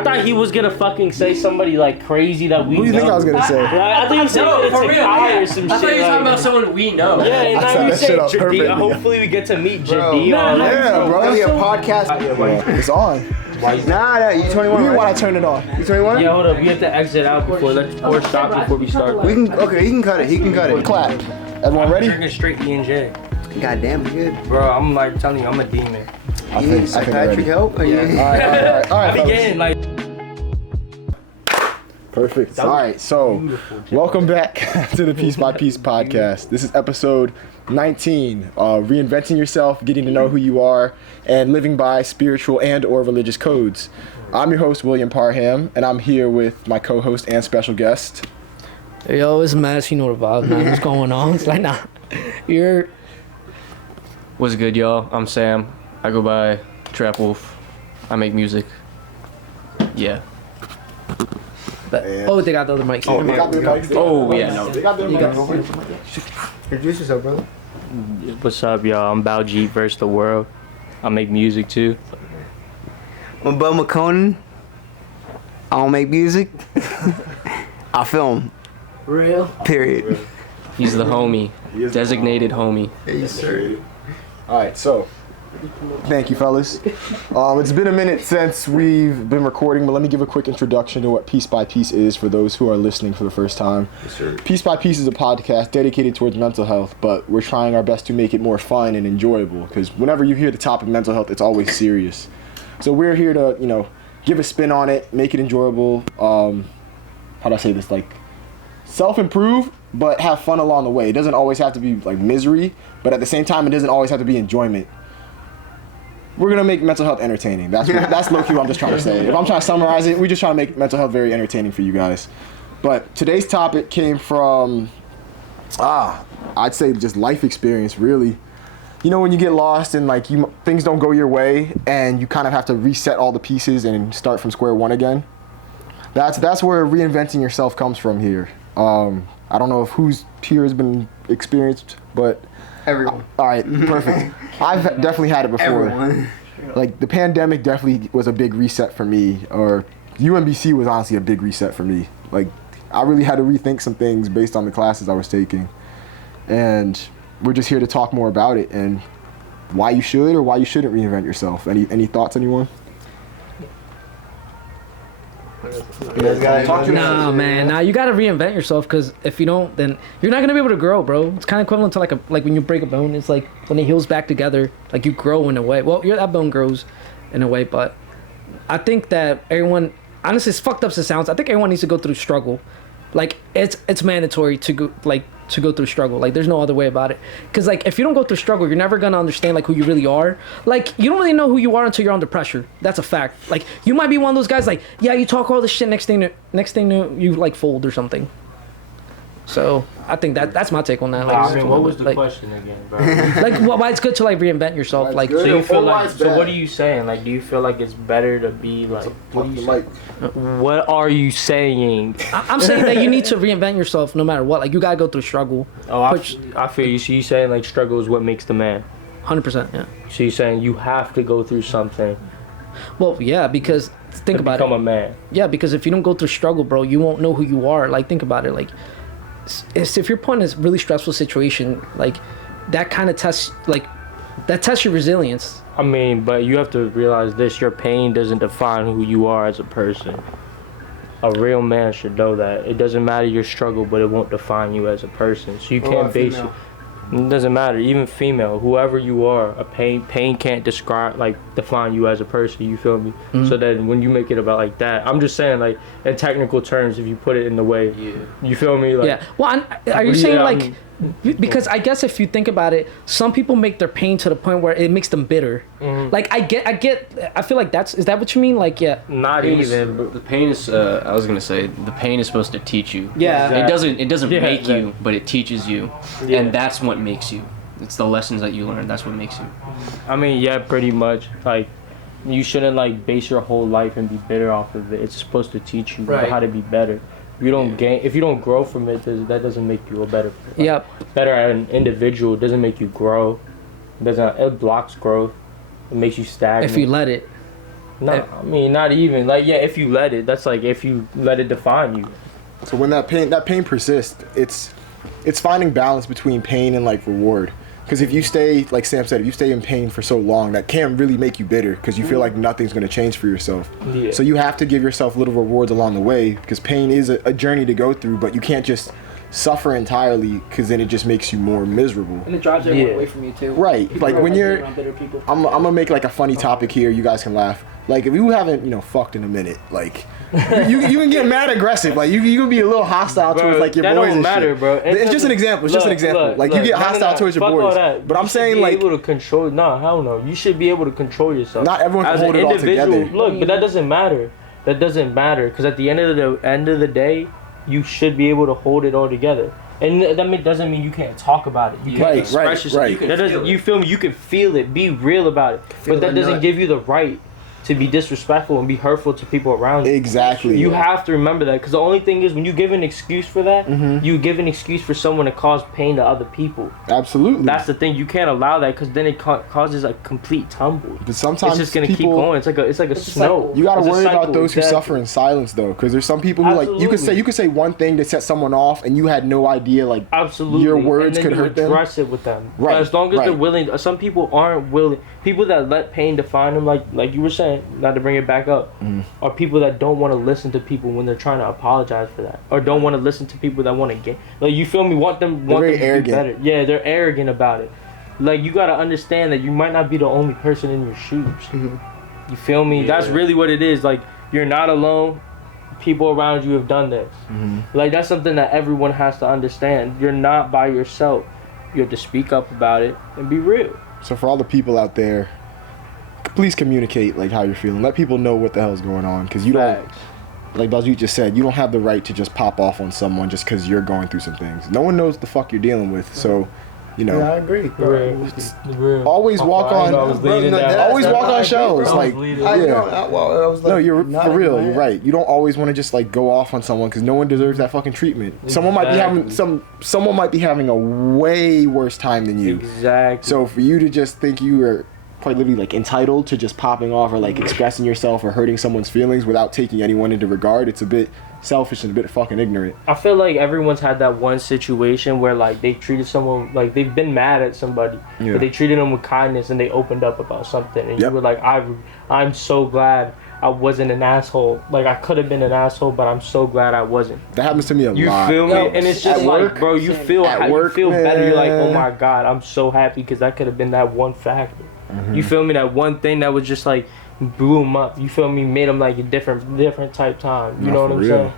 I thought he was gonna fucking say somebody like crazy that we know. Who do you think I was gonna say? I think he was saying for real, or some shit. I thought you were talking about someone we know. Yeah, and I now set you that say shit up perfectly. hopefully we get to meet Bro. Jadee. Yeah, bro. It's gonna be a podcast. It's on. Nah, you 21, You right? want to turn it on? You 21? Yeah, hold up. We have to exit out before let's stop before we start. We can. Okay, he can cut it. He can cut it. Clap. Everyone ready? Drinking straight E&J. God damn, we good. Bro, I'm like telling you, I'm a demon. You need psychiatric help? All right, I be fellas. getting like. Perfect. All right, so welcome back to the Peacebipiece podcast. This is episode 19, reinventing yourself, getting to know who you are, and living by spiritual and or religious codes. I'm your host, William Parham, and I'm here with my co-host and special guest. Hey, yo, it's Mass. You know the vibe, man. What's going on? It's like, nah. What's good, y'all? I'm Sam. I go by Trap Wolf. I make music. Yeah. Oh, they got the other mics. Oh, they got their mics. Oh, yeah, no. They got their mics. Introduce yourself, brother. What's up, y'all? I'm Baljeet versus the world. I make music too. I'm Bud McConan. I don't make music. I film. Real. Period. He's the homie. Designated homie. Yes, sir. All right, so thank you, fellas. It's been a minute since we've been recording, but let me give a quick introduction to what Peacebipiece is for those who are listening for the first time. Yes, sir. Peacebipiece is a podcast dedicated towards mental health, but we're trying our best to make it more fun and enjoyable, because whenever you hear the topic mental health, it's always serious. So we're here to, give a spin on it, make it enjoyable. How do I say this? Like, self-improve, but have fun along the way. It doesn't always have to be like misery, but at the same time, it doesn't always have to be enjoyment. We're gonna make mental health entertaining. That's low-key what I'm just trying to say. If I'm trying to summarize it, we just trying to make mental health very entertaining for you guys. But today's topic came from, I'd say just life experience, really. You know, when you get lost and like things don't go your way, and you kind of have to reset all the pieces and start from square one again. That's where reinventing yourself comes from here. I don't know if who's here has been experienced, but Everyone. all right, perfect. I've definitely had it before. Everyone. Like the pandemic definitely was a big reset for me, or UMBC was honestly a big reset for me. Like I really had to rethink some things based on the classes I was taking, and we're just here to talk more about it and why you should or why you shouldn't reinvent yourself. Any thoughts, anyone? Nah, man. Nah, you gotta reinvent yourself, because if you don't, then you're not gonna be able to grow, bro. It's kind of equivalent to like when you break a bone. It's like when it heals back together, like you grow in a way. Well, that bone grows in a way, but I think that everyone, honestly, as fucked up as it sounds, I think everyone needs to go through struggle. Like it's mandatory to go through struggle. Like there's no other way about it. Because like if you don't go through struggle, you're never gonna understand like who you really are. Like you don't really know who you are until you're under pressure. That's a fact. Like you might be one of those guys like, yeah, you talk all this shit, next thing you like fold or something. So I think that's my take on that. Like, I mean, what was the question again, bro? like why it's good to like reinvent yourself. Like So you feel like? So what are you saying? Like, do you feel like it's better to be like? What are you saying? What are you saying? I'm saying that you need to reinvent yourself no matter what. Like you gotta go through struggle. Oh, I feel you. So you saying like struggle is what makes the man? 100%. Yeah. So you're saying you have to go through something. Well, yeah, because think to about become it. a man. Yeah, because if you don't go through struggle, bro, you won't know who you are. Like think about it. Like if you're put in a really stressful situation, like that kind of tests your resilience. I mean, but you have to realize this: your pain doesn't define who you are as a person. A real man should know that. It doesn't matter your struggle, but it won't define you as a person. So you can't base it. It doesn't matter, even female, whoever you are, a pain can't define you as a person, you feel me? Mm-hmm. So that when you make it about like that, I'm just saying like in technical terms, if you put it in the way, you feel me? Like, yeah. Well, are you saying like, because I guess if you think about it, some people make their pain to the point where it makes them bitter. Mm-hmm. Like I feel like is that what you mean? Like, yeah. Not even. The pain is, I was gonna say, the pain is supposed to teach you. Yeah. Exactly. It doesn't make you, but it teaches you. Yeah. And that's what makes you. It's the lessons that you learn. That's what makes you. I mean, yeah, pretty much. Like, you shouldn't like base your whole life and be bitter off of it. It's supposed to teach you how to be better. If you don't grow from it, that doesn't make you a better. Better as an individual. It doesn't make you grow. It blocks growth. It makes you stagnant. If you let it. No, I mean not even like if you let it. That's like if you let it define you. So when that pain persists, it's finding balance between pain and like reward. Because if you stay, like Sam said, if you stay in pain for so long, that can really make you bitter because you feel like nothing's going to change for yourself. Yeah. So you have to give yourself little rewards along the way because pain is a journey to go through, but you can't just suffer entirely because then it just makes you more miserable. And it drives everyone away from you too. Right. People Like are, when you're, being around bitter people. I'm gonna make like a funny topic here. You guys can laugh. Like if you haven't, fucked in a minute, like you can get mad aggressive. Like you can be a little hostile Bro, towards like your that boys don't and matter, shit. bro. It's just an example. It's just an example. Like you get hostile towards your fuck boys. all that. But I'm saying be like able to control. No, hell no. You should be able to control yourself. not everyone can As hold an it all individual, together. look, but that doesn't matter. That doesn't matter because at the end of the day, you should be able to hold it all together. And that doesn't mean you can't talk about it. You can't Right, express yourself. right. That doesn't. You feel me? You can feel it. Be real about it. But that doesn't give you the right to be disrespectful and be hurtful to people around you. Exactly. You have to remember that because the only thing is when you give an excuse for that, you give an excuse for someone to cause pain to other people. Absolutely. That's the thing. You can't allow that because then it causes a complete tumble. But sometimes It's just gonna keep going. It's like a snow. You gotta It's a worry about cycle, those who exactly. suffer in silence though, because there's some people who like you Absolutely. could say one thing to set someone off, and you had no idea like Absolutely. your words and then could you hurt them. address it with them. Right, But as long as they're right. willing. Some people aren't willing. People that let pain define them, like you were saying, not to bring it back up, are people that don't want to listen to people when they're trying to apologize for that, or don't want to listen to people that want to get. Like you feel me? Want them very to be arrogant. better. Yeah, they're arrogant about it. Like you gotta understand that you might not be the only person in your shoes. You feel me? That's really what it is. Like you're not alone. People around you have done this. Like that's something that everyone has to understand. You're not by yourself. You have to speak up about it and be real. So for all the people out there, please communicate like how you're feeling. Let people know what the hell's going on, because you don't. Facts. Like Baljeet just said, you don't have the right to just pop off on someone just because you're going through some things. No one knows the fuck you're dealing with, so I agree. Real. always walk on. Always walk on shows. bro. Like, I was leading. I yeah. know. I was like, No, you're not for real. in my You're head. right. You don't always want to just like go off on someone because no one deserves that fucking treatment. Someone might be having someone might be having a way worse time than you. Exactly. So for you to just think you are quite literally like entitled to just popping off or like expressing yourself or hurting someone's feelings without taking anyone into regard, it's a bit selfish and a bit fucking ignorant. I feel like everyone's had that one situation where like they treated someone like they've been mad at somebody, Yeah. but they treated them with kindness and they opened up about something, and Yep. you were like, I'm so glad I wasn't an asshole. Like I could have been an asshole, but I'm so glad I wasn't. That happens to me a You lot. feel me? Yo, And it's just at like, work- bro, you feel at you work, feel better. You're like, oh man. my god, I'm so happy because that could have been that one factor. Mm-hmm. You feel me? That one thing that was just like blew him up. You feel me? Made him like a different type time. You Nah, know what for I'm real.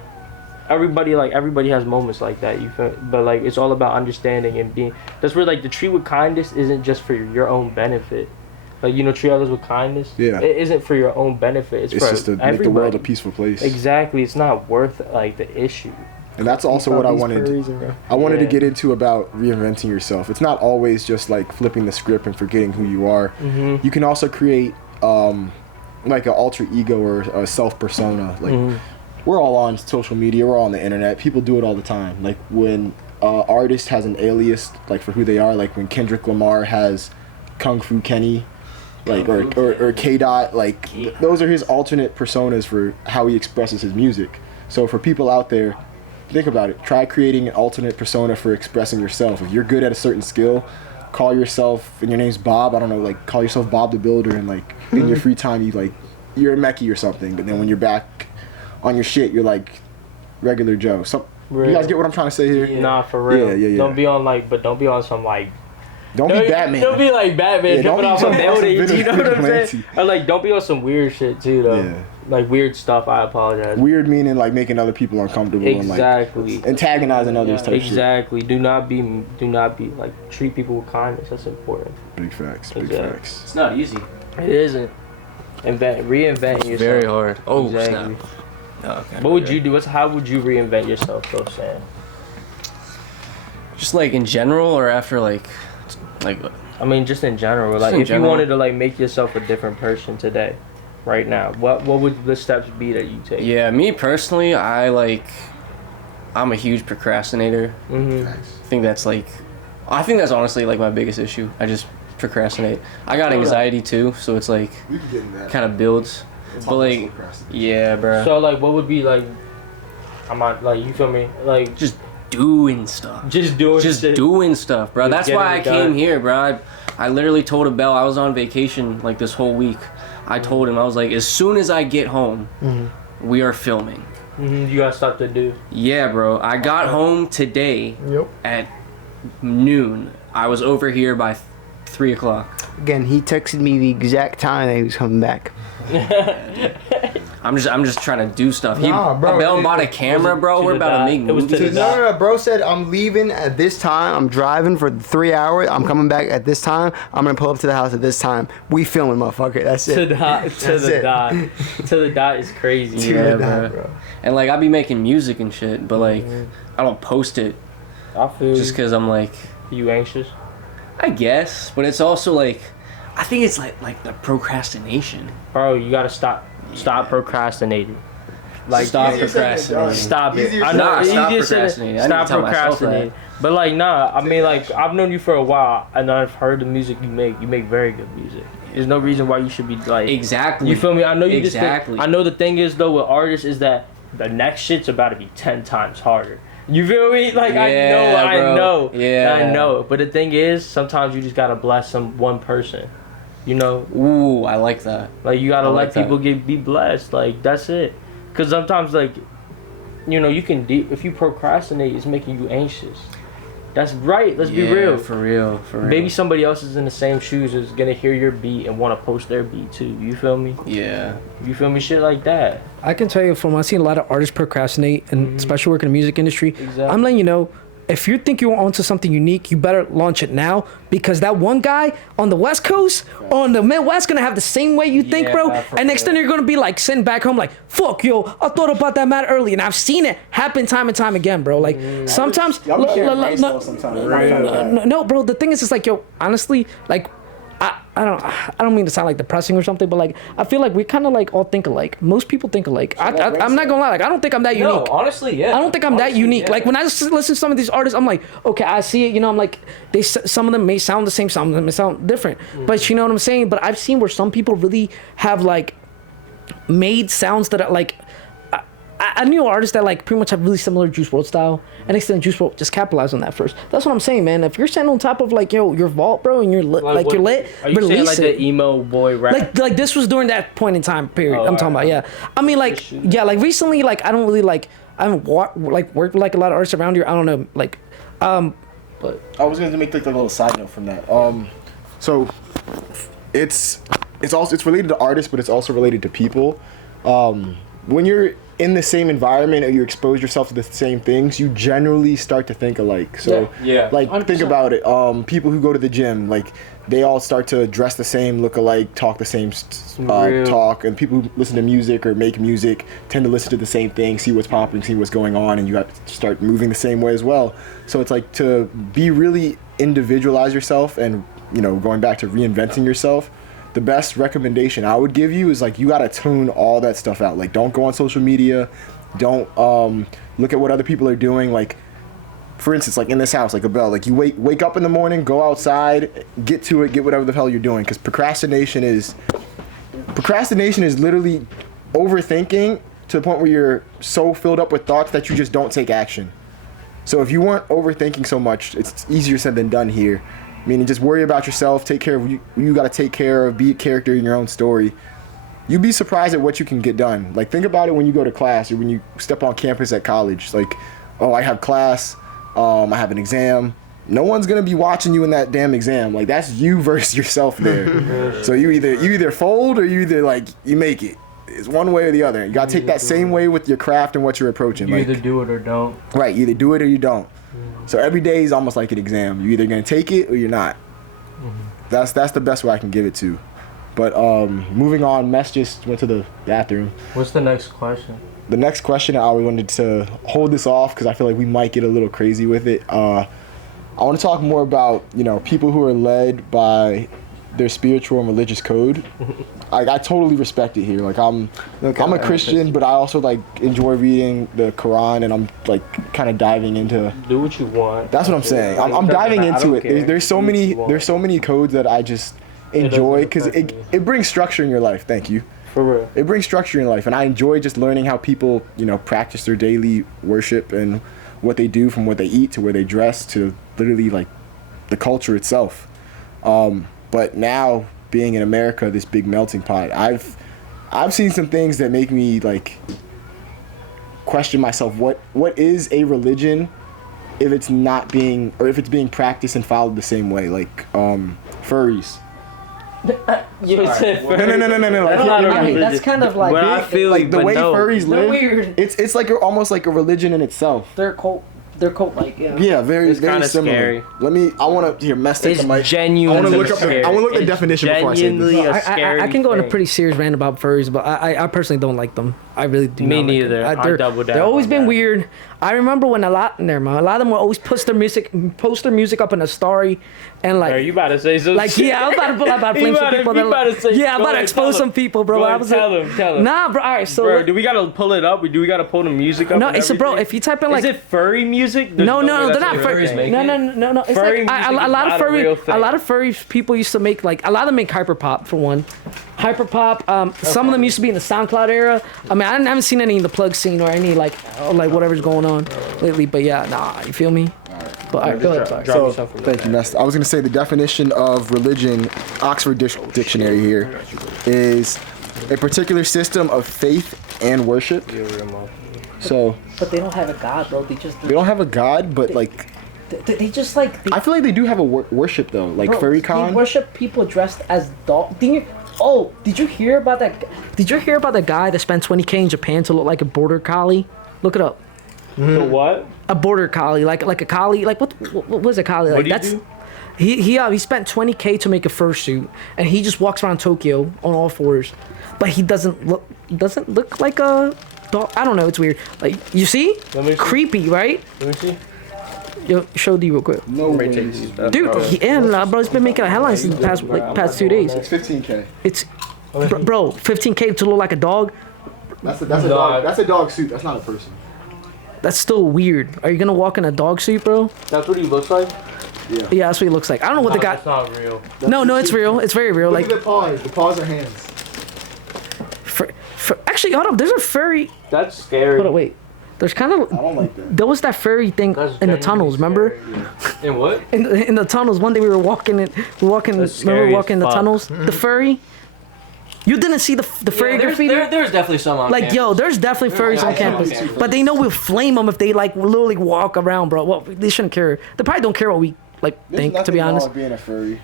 saying? Everybody has moments like that. You feel, but like it's all about understanding and being. That's where like the treat with kindness isn't just for your own benefit. Like treat others with kindness. Yeah. It isn't for your own benefit. It's It's for just to make everybody. the world a peaceful place. Exactly. It's not worth like the issue. And that's also what I wanted. I wanted to Yeah. get into about reinventing yourself. It's not always just like flipping the script and forgetting who you are. You can also create like an alter ego or a self persona. Like we're all on social media, we're all on the internet. People do it all the time. Like when artist has an alias like for who they are. Like when Kendrick Lamar has Kung Fu Kenny, like or K Dot. Like those are his alternate personas for how he expresses his music. So for people out there, think about it. Try creating an alternate persona for expressing yourself. If you're good at a certain skill, call yourself, and your name's Bob, I don't know, like call yourself Bob the Builder, and like in your free time you're a Mechie or something, but then when you're back on your shit, you're like regular Joe. So you guys get what I'm trying to say here? Nah, for real. Yeah. Don't be on don't be on some like. Don't be Batman. Don't be like Batman Yeah, don't jumping be off a some building. Austin You know what I'm Vigilante. saying? Or like don't be on some weird shit too though. Yeah. Like weird stuff. I apologize. Weird meaning like making other people uncomfortable Exactly. and like antagonizing others type Exactly. Do not be like treat people with kindness. That's important. shit. Big facts. Big Exactly. facts. It's not easy. It isn't. Reinvent yourself. Very hard. Oh, Exactly. snap. Oh, okay. What would you do? How would you reinvent yourself, though, Sam? Just like in general or after like I mean, just in general. Like, in if general. you wanted to like make yourself a different person today, right now, what would the steps be that you take? yeah, me personally, I'm a huge procrastinator. Mm-hmm. I think that's honestly like my biggest issue. I just procrastinate. I got anxiety too, so it's like We can get in that. kind of builds. But like, yeah, bro. So like, what would be like? I'm not like, you feel me? Like Just doing stuff. just doing shit. Doing stuff, bro. Just That's why I getting it done. came here, bro. I literally told Abel I was on vacation like this whole week. I told him, I was like, as soon as I get home, we are filming. You got stuff to do. Yeah, bro. I got home today Yep. at noon. I was over here by 3 o'clock. Again, he texted me the exact time that he was coming back. I'm just trying to do stuff. Nah, bro, Abel it- bought a camera, bro. to We're the about to dot. make It was to movies. the No, bro said I'm leaving at this time. I'm driving for 3 hours. I'm coming back at this time. I'm gonna pull up to the house at this time. We filming, motherfucker. That's To it. the dot. To That's the it. dot. To the dot is crazy. To Yeah, the dot, bro. And like I be making music and shit, but like I don't post it I feel just because I'm like, you anxious. I guess, but it's also like, I think it's like the procrastination. Bro, you gotta stop procrastinating. Like Stop easier said than procrastinating. done. Stop it. Easier I said know. Nah, it's stop easier said than- procrastinating. I need Stop to tell myself procrastinating. But like, nah. I mean, like, I've known you for a while, and I've heard the music you make. You make very good music. There's no reason why you should be like. Exactly. You feel me? I know you Exactly. just. I know the thing is though with artists is that the next shit's about to be 10 times harder. You feel me? Like Yeah, I bro. know. Yeah. I know. But the thing is, sometimes you just gotta bless one person. You know, Ooh, I like that. like you gotta I let like that. people be blessed. Like that's it. Cause sometimes like, you know, you can if you procrastinate, it's making you anxious. That's right. Let's be real. For real. Maybe somebody else is in the same shoes is gonna hear your beat and want to post their beat too. You feel me? Yeah. You feel me? Shit like that. I can tell you from I've seen a lot of artists procrastinate, and especially working in the music industry. Exactly. I'm letting you know, if you think you're onto something unique, you better launch it now, because that one guy on the West Coast, on the Midwest, gonna have the same way you think, Yeah, bro. for And next real. thing you're gonna be like sitting back home like, fuck, yo, I thought about that mad early, and I've seen it happen time and time again, bro. Like sometimes, Y'all be sharing no, nice no, stuff sometimes. no, bro. The thing is, it's like, yo, honestly, like, I don't mean to sound like depressing or something, but like, I feel like we kind of like all think alike. Most people think alike. I'm not gonna lie, like, I don't think I'm that unique. honestly, yeah. I don't think I'm that unique. Like when I listen to some of these artists, I'm like, okay, I see it. You know, I'm like, some of them may sound the same, some of them may sound different. But you know what I'm saying? But I've seen where some people really have like made sounds that are like. I knew artists that like pretty much have really similar Juice WRLD style, and next thing Juice WRLD just capitalized on that first. That's what I'm saying, man. If you're standing on top of like your vault, bro, and you're lit, like what- you're lit, Are you saying release like it. the emo boy rap? Like this was during that point in time period. Oh, I'm talking about, yeah. I mean, like, yeah, like recently, like I don't really like I haven't worked with like a lot of artists around here. I don't know, like, but I was gonna make like a little side note from that. So it's related to artists, but it's also related to people. When you're in the same environment or you expose yourself to the same things, you generally start to think alike. So Yeah. like 100%. think about it. People who go to the gym, like they all start to dress the same, look alike, talk the same Real. talk, and people who listen to music or make music tend to listen to the same thing, see what's popping, see what's going on, and you got to start moving the same way as well. So it's like to be really individualize yourself, and you know, going back to reinventing yourself, the best recommendation I would give you is like you gotta tune all that stuff out. Like don't go on social media, don't look at what other people are doing. Like for instance, like in this house, like Abel, like you wake up in the morning, go outside, get to it, get whatever the hell you're doing. Because procrastination is literally overthinking to the point where you're so filled up with thoughts that you just don't take action. So if you weren't overthinking so much, it's easier said than done here. Meaning just worry about yourself, take care of you got to take care of, be a character in your own story. You'd be surprised at what you can get done. Like think about it when you go to class or when you step on campus at college. Like, oh, I have class, I have an exam. No one's gonna be watching you in that damn exam. Like that's you versus yourself there. So you either fold or you either like you make it. It's one way or the other. You gotta take that same way with your craft and what you're approaching. you like, either do it or don't. right, you either do it or you don't. So every day is almost like an exam. You're either gonna take it or you're not. That's the best way I can give it to. But moving on, Mess just went to the bathroom. What's the next question? The next question, I wanted to hold this off because I feel like we might get a little crazy with it. I want to talk more about, you know, people who are led by their spiritual and religious code. I totally respect it here. Like I'm a Christian, but I also like enjoy reading the Quran, and I'm like kind of diving into. Do what you want. That's what I'm saying. Like, I'm it doesn't diving matter. I into don't it. care. There's so Do what many you want. there's so many codes that I just enjoy because affect me. it brings structure in your life. Thank you. For real. It brings structure in life, and I enjoy just learning how people, practice their daily worship and what they do, from what they eat to where they dress to literally like the culture itself. But now being in America, this big melting pot, I've seen some things that make me like question myself. What is a religion if it's not being, or if it's being practiced and followed the same way, like furries. You said furry. No. That's not a religion. That's kind of like But I feel Like the but way no. furries they're live, weird. it's like almost like a religion in itself. They're cult like, yeah. Yeah, very It's very kinda similar. scary. I want to take It's the mic. genuinely I want to look up scary. I want to look at the It's definition before I say genuinely this. a I scary can go on a thing. pretty serious rant about furries, but I personally don't like them. I really do. Me not like neither. them. I double down They've always on been that. weird. I remember when a lot of them will always post their music up in a story, and like. Are you about to say something? Like, yeah, I was about to pull out about flame some people. You about to say, yeah, I'm about to expose some people, bro. I was tell him. Nah, bro. All right, so. Bro, do we gotta pull it up? Do we gotta pull the music up? No, and it's a bro. everything? If you type in like. Is it furry music? No, way they're that's not what furry. furries make No, it. no. It's Furry like music a is lot not of a furry. real thing. A lot of furry people used to make like a lot of them make hyperpop for one. Hyperpop. Some of them used to be in the SoundCloud era. I mean, I haven't seen any in the plug scene or any like whatever's going on lately. But yeah, nah, you feel me? But all right, go ahead. Sorry. Drop So, yourself a thank you, Nesta. I was going to say the definition of religion, Oxford Dictionary here, is a particular system of faith and worship. So, But they don't have a god, bro. They just. they don't have a god, but like, They just like. I feel like they do have a worship though, like Bro, furry they con. worship people dressed as dog. Did you hear about that? Did you hear about the guy that spent 20K in Japan to look like a border collie? Look it up. The what? A border collie, like a collie, like what was a collie? Like What do you do? He spent 20K to make a fursuit, and he just walks around Tokyo on all fours, but he doesn't look like a dog. I don't know. It's weird. Like you see, Let me see. creepy, right? Let me see. Yo, show D real quick. No way. Dude, bro, it's been making a headline since the past 2 days. It's 15K. It's, bro, 15K to look like a dog. That's a dog. That's a dog suit. That's not a person. That's still weird. Are you gonna walk in a dog suit, bro? That's what he looks like? Yeah, that's what he looks like. I don't know what the guy. That's not real. No, it's real. It's very real. Like, the paws. The paws are hands. actually, hold up. There's a furry. That's scary. Hold up, wait. There's kind I of. don't like that. There was that furry thing That's in the genuinely tunnels. Remember? scary. In what? In the tunnels. One day we were walking. That's Remember scary walking in the as fuck. tunnels. The furry. You didn't see the furry graffiti. There's definitely some on Like, campus. yo, there's definitely furries on campus. But they know we'll flame them if they, like, literally walk around, bro. Well, they shouldn't care. They probably don't care what we, like, think, to be honest. Being a furry.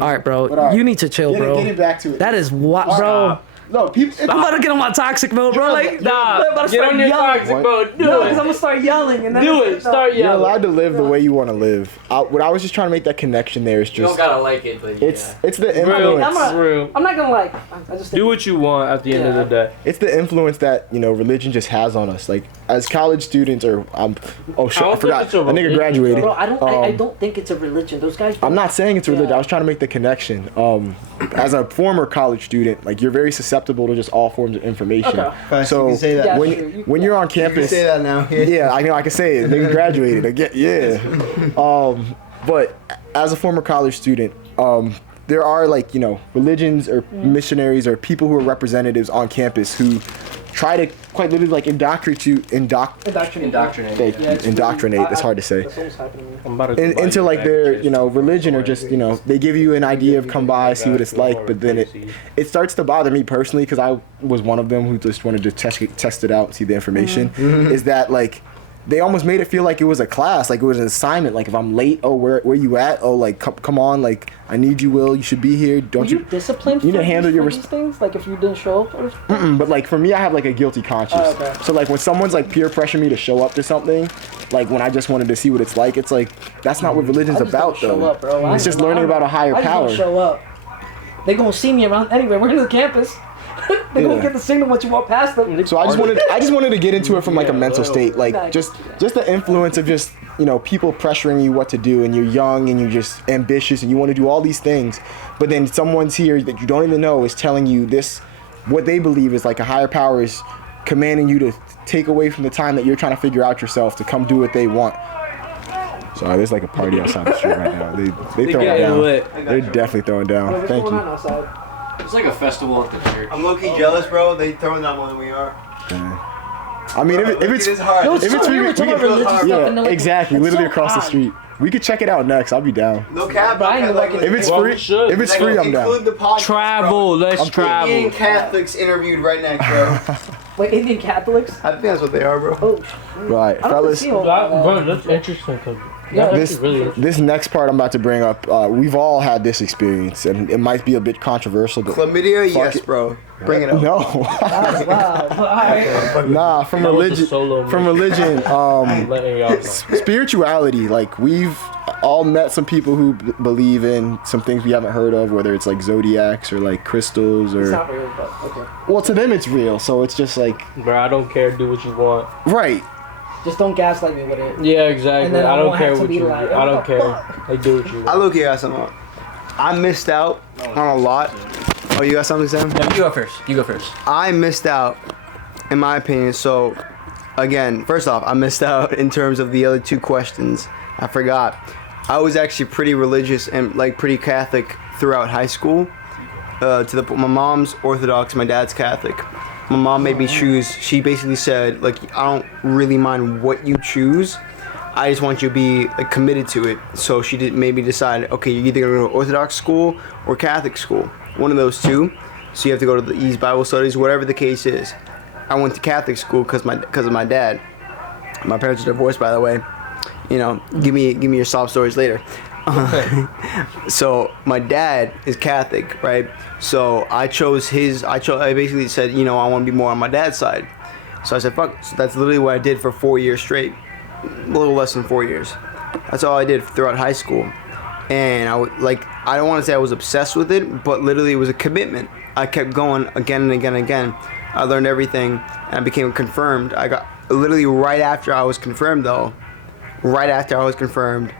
All right, bro. But, all right. You need to chill, bro. Getting back to it. That is what, bro. No, people. I'm about to get on my toxic mode, bro. Like, Nah, I'm about to get start on your yelling. toxic mode. Do No, it. because I'm going to start yelling. And then Do it. Start You're yelling. allowed to live the way you want to live. What I was just trying to make that connection there is You don't just. gotta like it, but It's yeah. the Real. influence. I'm Real. I'm not going to, like, I just Do what you want at the end of the day. It's the influence that religion just has on us. Like as college students, or oh shit, I don't think forgot. it's a A nigga religion, graduated. Bro, I don't think it's a religion. Those guys. I'm not saying it's a religion. Yeah. I was trying to make the connection. As a former college student, like you're very susceptible to just all forms of information. Okay. Facts, So you can say that. Yeah, when sure, you- when you're on You can campus, say that now. yeah, I know I can say it. Nigga graduated. I get, yeah. But as a former college student, there are religions or missionaries or people who are representatives on campus who try to quite literally indoctrinate you. Indoctrinate. Thank you. Yeah, it's Indoctrinate. weird. It's hard to say. That's what's happening. I'm about to Into their religion, or just they give you an idea of come by, see what it's like, but then it starts to bother me personally, because I was one of them who just wanted to test it out and see the information. Is that they almost made it feel like it was a class, like it was an assignment. Like if I'm late, oh where you at? Oh come on, like I need you, Will. You should be here. Don't Were you disciplined You need to handle your these things? Like if you didn't show up? Or But for me, I have a guilty conscience. Oh, okay. So when someone's peer pressure me to show up to something, when I just wanted to see what it's like, it's that's not what religion's I just about don't show though. up, bro. It's just learning about a higher I just power. don't show up. They gonna see me around anyway. We're in the campus. They gonna Yeah. get the signal once you walk past them. So I just wanted to get into it from a mental state, Nice. just the influence of just people pressuring you what to do, and you're young and you're just ambitious and you want to do all these things, but then someone's here that you don't even know is telling you what they believe is a higher power is commanding you to take away from the time that you're trying to figure out yourself to come do what they want. Sorry, there's a party outside the street right now. They throwing getting down. lit. They're definitely throwing down. What's Thank going you. on outside? It's like a festival at the church. I'm low-key jealous, bro. They throwing that more than we are. I mean, if it's hard. Yo, if it's we were talking about religious stuff, and they're like, exactly, it's literally so across the odd. street. We could check it out next. I'll be down. No cap, But I ain't like, like If it's Well, free, we should. if it's free, I'm include down. the podcast, Travel, let's I'm cool. travel. Indian Catholics interviewed right next, bro. Wait, Indian Catholics? I think that's what they are, bro. Oh, Right, I don't fellas. see all that. Bro, that's interesting. Yeah, This really interesting. this next part I'm about to bring up, we've all had this experience, and it might be a bit controversial, but Chlamydia, Fuck yes, it. bro. Bring it up. no, Wow. Alright. nah. From That was a religion, solo from mix. religion, Letting y'all know. spirituality. Like we've all met some people who believe in some things we haven't heard of, whether it's like zodiacs or like crystals It's or. not real, but okay. Well, to them it's real, so it's just like Bro, I don't care. Do what you want. right. Just don't gaslight me with it. Yeah, exactly. And then I I don't won't care have to what be you. like, I don't what the care. fuck? They do what you I want. low-key got something. I missed out on a lot. Oh, you got something, Sam? You go first. You go first. I missed out, in my opinion. So, again, first off, I missed out in terms of the other two questions. I forgot. I was actually pretty religious and like pretty Catholic throughout high school. My mom's Orthodox, my dad's Catholic. My mom made me choose. She basically said, like, I don't really mind what you choose. I just want you to be like committed to it. So she made me decide, okay, you're either gonna go to Orthodox school or Catholic school. One of those two. So you have to go to these Bible studies, whatever the case is. I went to Catholic school because of my dad. My parents are divorced, by the way. You know, give me your sob stories later. So my dad is Catholic, right? So I basically said, you know, I want to be more on my dad's side. So I said, fuck. So that's literally what I did for 4 years straight. A little less than 4 years. That's all I did throughout high school. And I don't want to say I was obsessed with it, but literally it was a commitment. I kept going again and again and again. I learned everything, and I became confirmed. I got literally right after I was confirmed, though. Right after I was confirmed,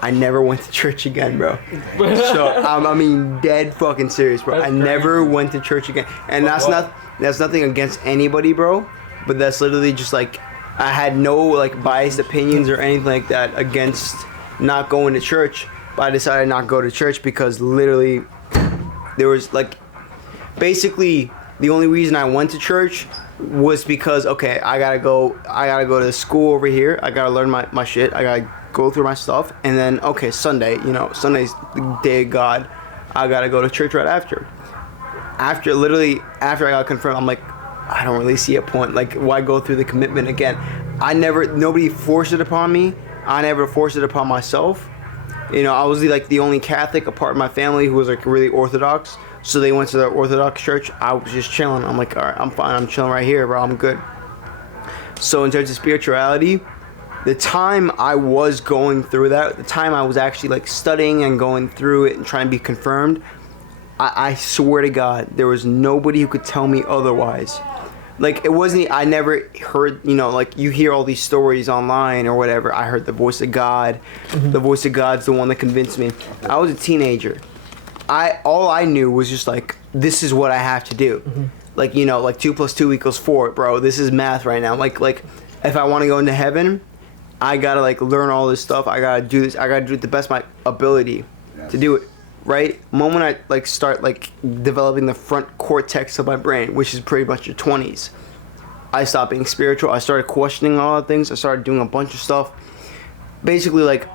I never went to church again, bro. So I mean, dead fucking serious, bro. That's I never went to church again, and that's nothing against anybody, bro. But that's literally just like I had no like biased opinions or anything like that against not going to church. But I decided not to go to church because literally there was like basically the only reason I went to church was because okay, I gotta go to the school over here. I gotta learn my shit. I gotta go through my stuff, and then okay, Sunday's the day of God. I gotta go to church right after. After I got confirmed, I'm like, I don't really see a point. Like, why go through the commitment again? Nobody forced it upon me. I never forced it upon myself. You know, I was like the only Catholic apart from my family who was like really Orthodox. So they went to the Orthodox church. I was just chilling. I'm like, all right, I'm fine. I'm chilling right here, bro. I'm good. So in terms of spirituality, the time I was going through that, the time I was actually like studying and going through it and trying to be confirmed, I swear to God, there was nobody who could tell me otherwise. Like, it wasn't, I never heard, you know, like, you hear all these stories online or whatever. I heard the voice of God. Mm-hmm. The voice of God's the one that convinced me. I was a teenager. All I knew was just, like, this is what I have to do. Mm-hmm. Like, you know, like, 2 + 2 = 4, bro. This is math right now. Like, if I want to go into heaven, I gotta, like, learn all this stuff. I gotta do this. I gotta do it the best of my ability to do it. Right? The moment I like start like developing the front cortex of my brain, which is pretty much your 20s, I stopped being spiritual. I started questioning a lot of things. I started doing a bunch of stuff. Basically, like,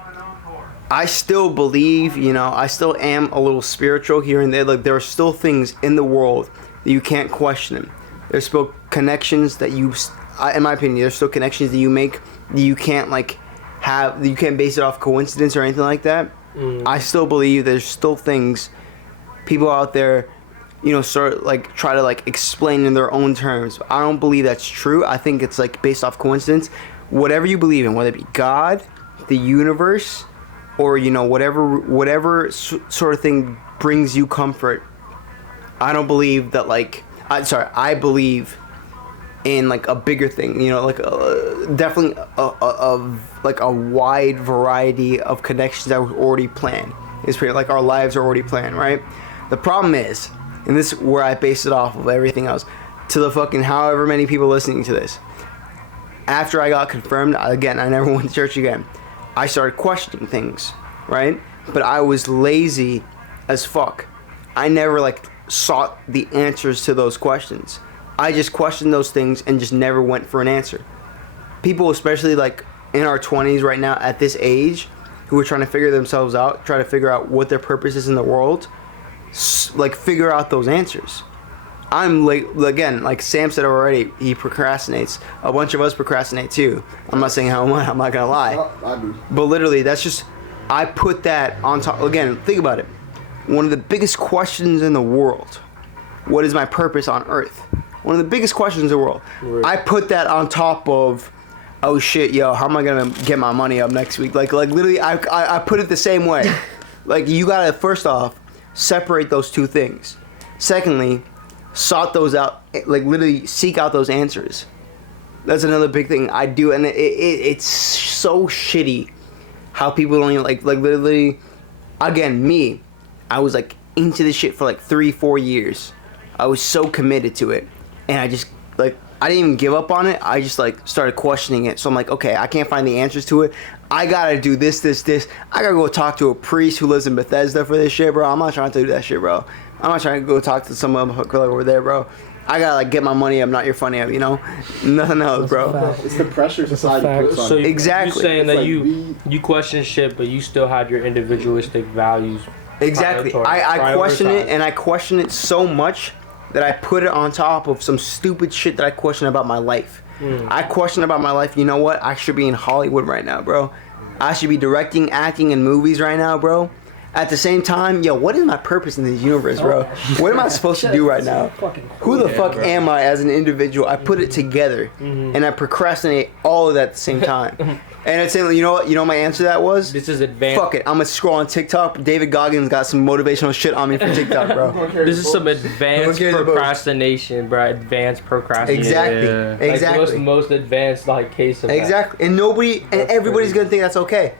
I still believe, you know, I still am a little spiritual here and there. Like, there are still things in the world that you can't question. There's still connections that in my opinion, there's still connections that you make that you can't like have. You can't base it off coincidence or anything like that. I still believe there's still things people out there, you know, try to like explain in their own terms. I don't believe that's true. I think it's like based off coincidence. Whatever you believe in, whether it be God, the universe, or you know whatever sort of thing brings you comfort. I don't believe that I believe in like a bigger thing, you know, like definitely a wide variety of connections that were already planned. It's pretty like our lives are already planned, right? The problem is, and this is where I base it off of everything else, to the fucking however many people listening to this. After I got confirmed, again, I never went to church again. I started questioning things, right? But I was lazy as fuck. I never like sought the answers to those questions. I just questioned those things and just never went for an answer. People, especially like in our 20s right now at this age, who are trying to figure themselves out, try to figure out what their purpose is in the world, like figure out those answers. I'm like, again, like Sam said already, he procrastinates. A bunch of us procrastinate too. I'm not saying how much, I'm not gonna lie. I do. But literally, that's just, I put that on top. Again, think about it. One of the biggest questions in the world, what is my purpose on earth? One of the biggest questions in the world. Right. I put that on top of, oh shit, yo, how am I gonna get my money up next week? Like literally, I put it the same way. Like, you gotta, first off, separate those two things. Secondly, sought those out, like literally seek out those answers. That's another big thing I do, and it's so shitty how people don't even like literally. Again, me, I was like into this shit for like 3-4 years. I was so committed to it, and I just like, I didn't even give up on it. I just like started questioning it. So I'm like, okay, I can't find the answers to it. I gotta do this. I gotta go talk to a priest who lives in Bethesda for this shit, bro. I'm not trying to do that shit, bro. I'm not trying to go talk to someone over there, bro. I gotta like get my money up, not your funny up, you know? Nothing else, bro. It's the pressure society puts on. So Exactly. you're saying that It's you question shit, but you still have your individualistic values. Exactly. I question it, and I question it so much that I put it on top of some stupid shit that I question about my life. I question about my life, you know what? I should be in Hollywood right now, bro. I should be directing, acting in movies right now, bro. At the same time, yo, what is my purpose in this universe, bro? What am I supposed to do right now? Who the fuck am I as an individual? I put it together, and I procrastinate all of that at the same time. And it's saying, you know what? You know what my answer to that was? This is advanced. Fuck it, I'm gonna scroll on TikTok. David Goggins got some motivational shit on me from TikTok, bro. This is some advanced carry the books. procrastination, bro. Advanced procrastination. Exactly, Like exactly, most advanced like case of that. exactly. And everybody's gonna think that's okay.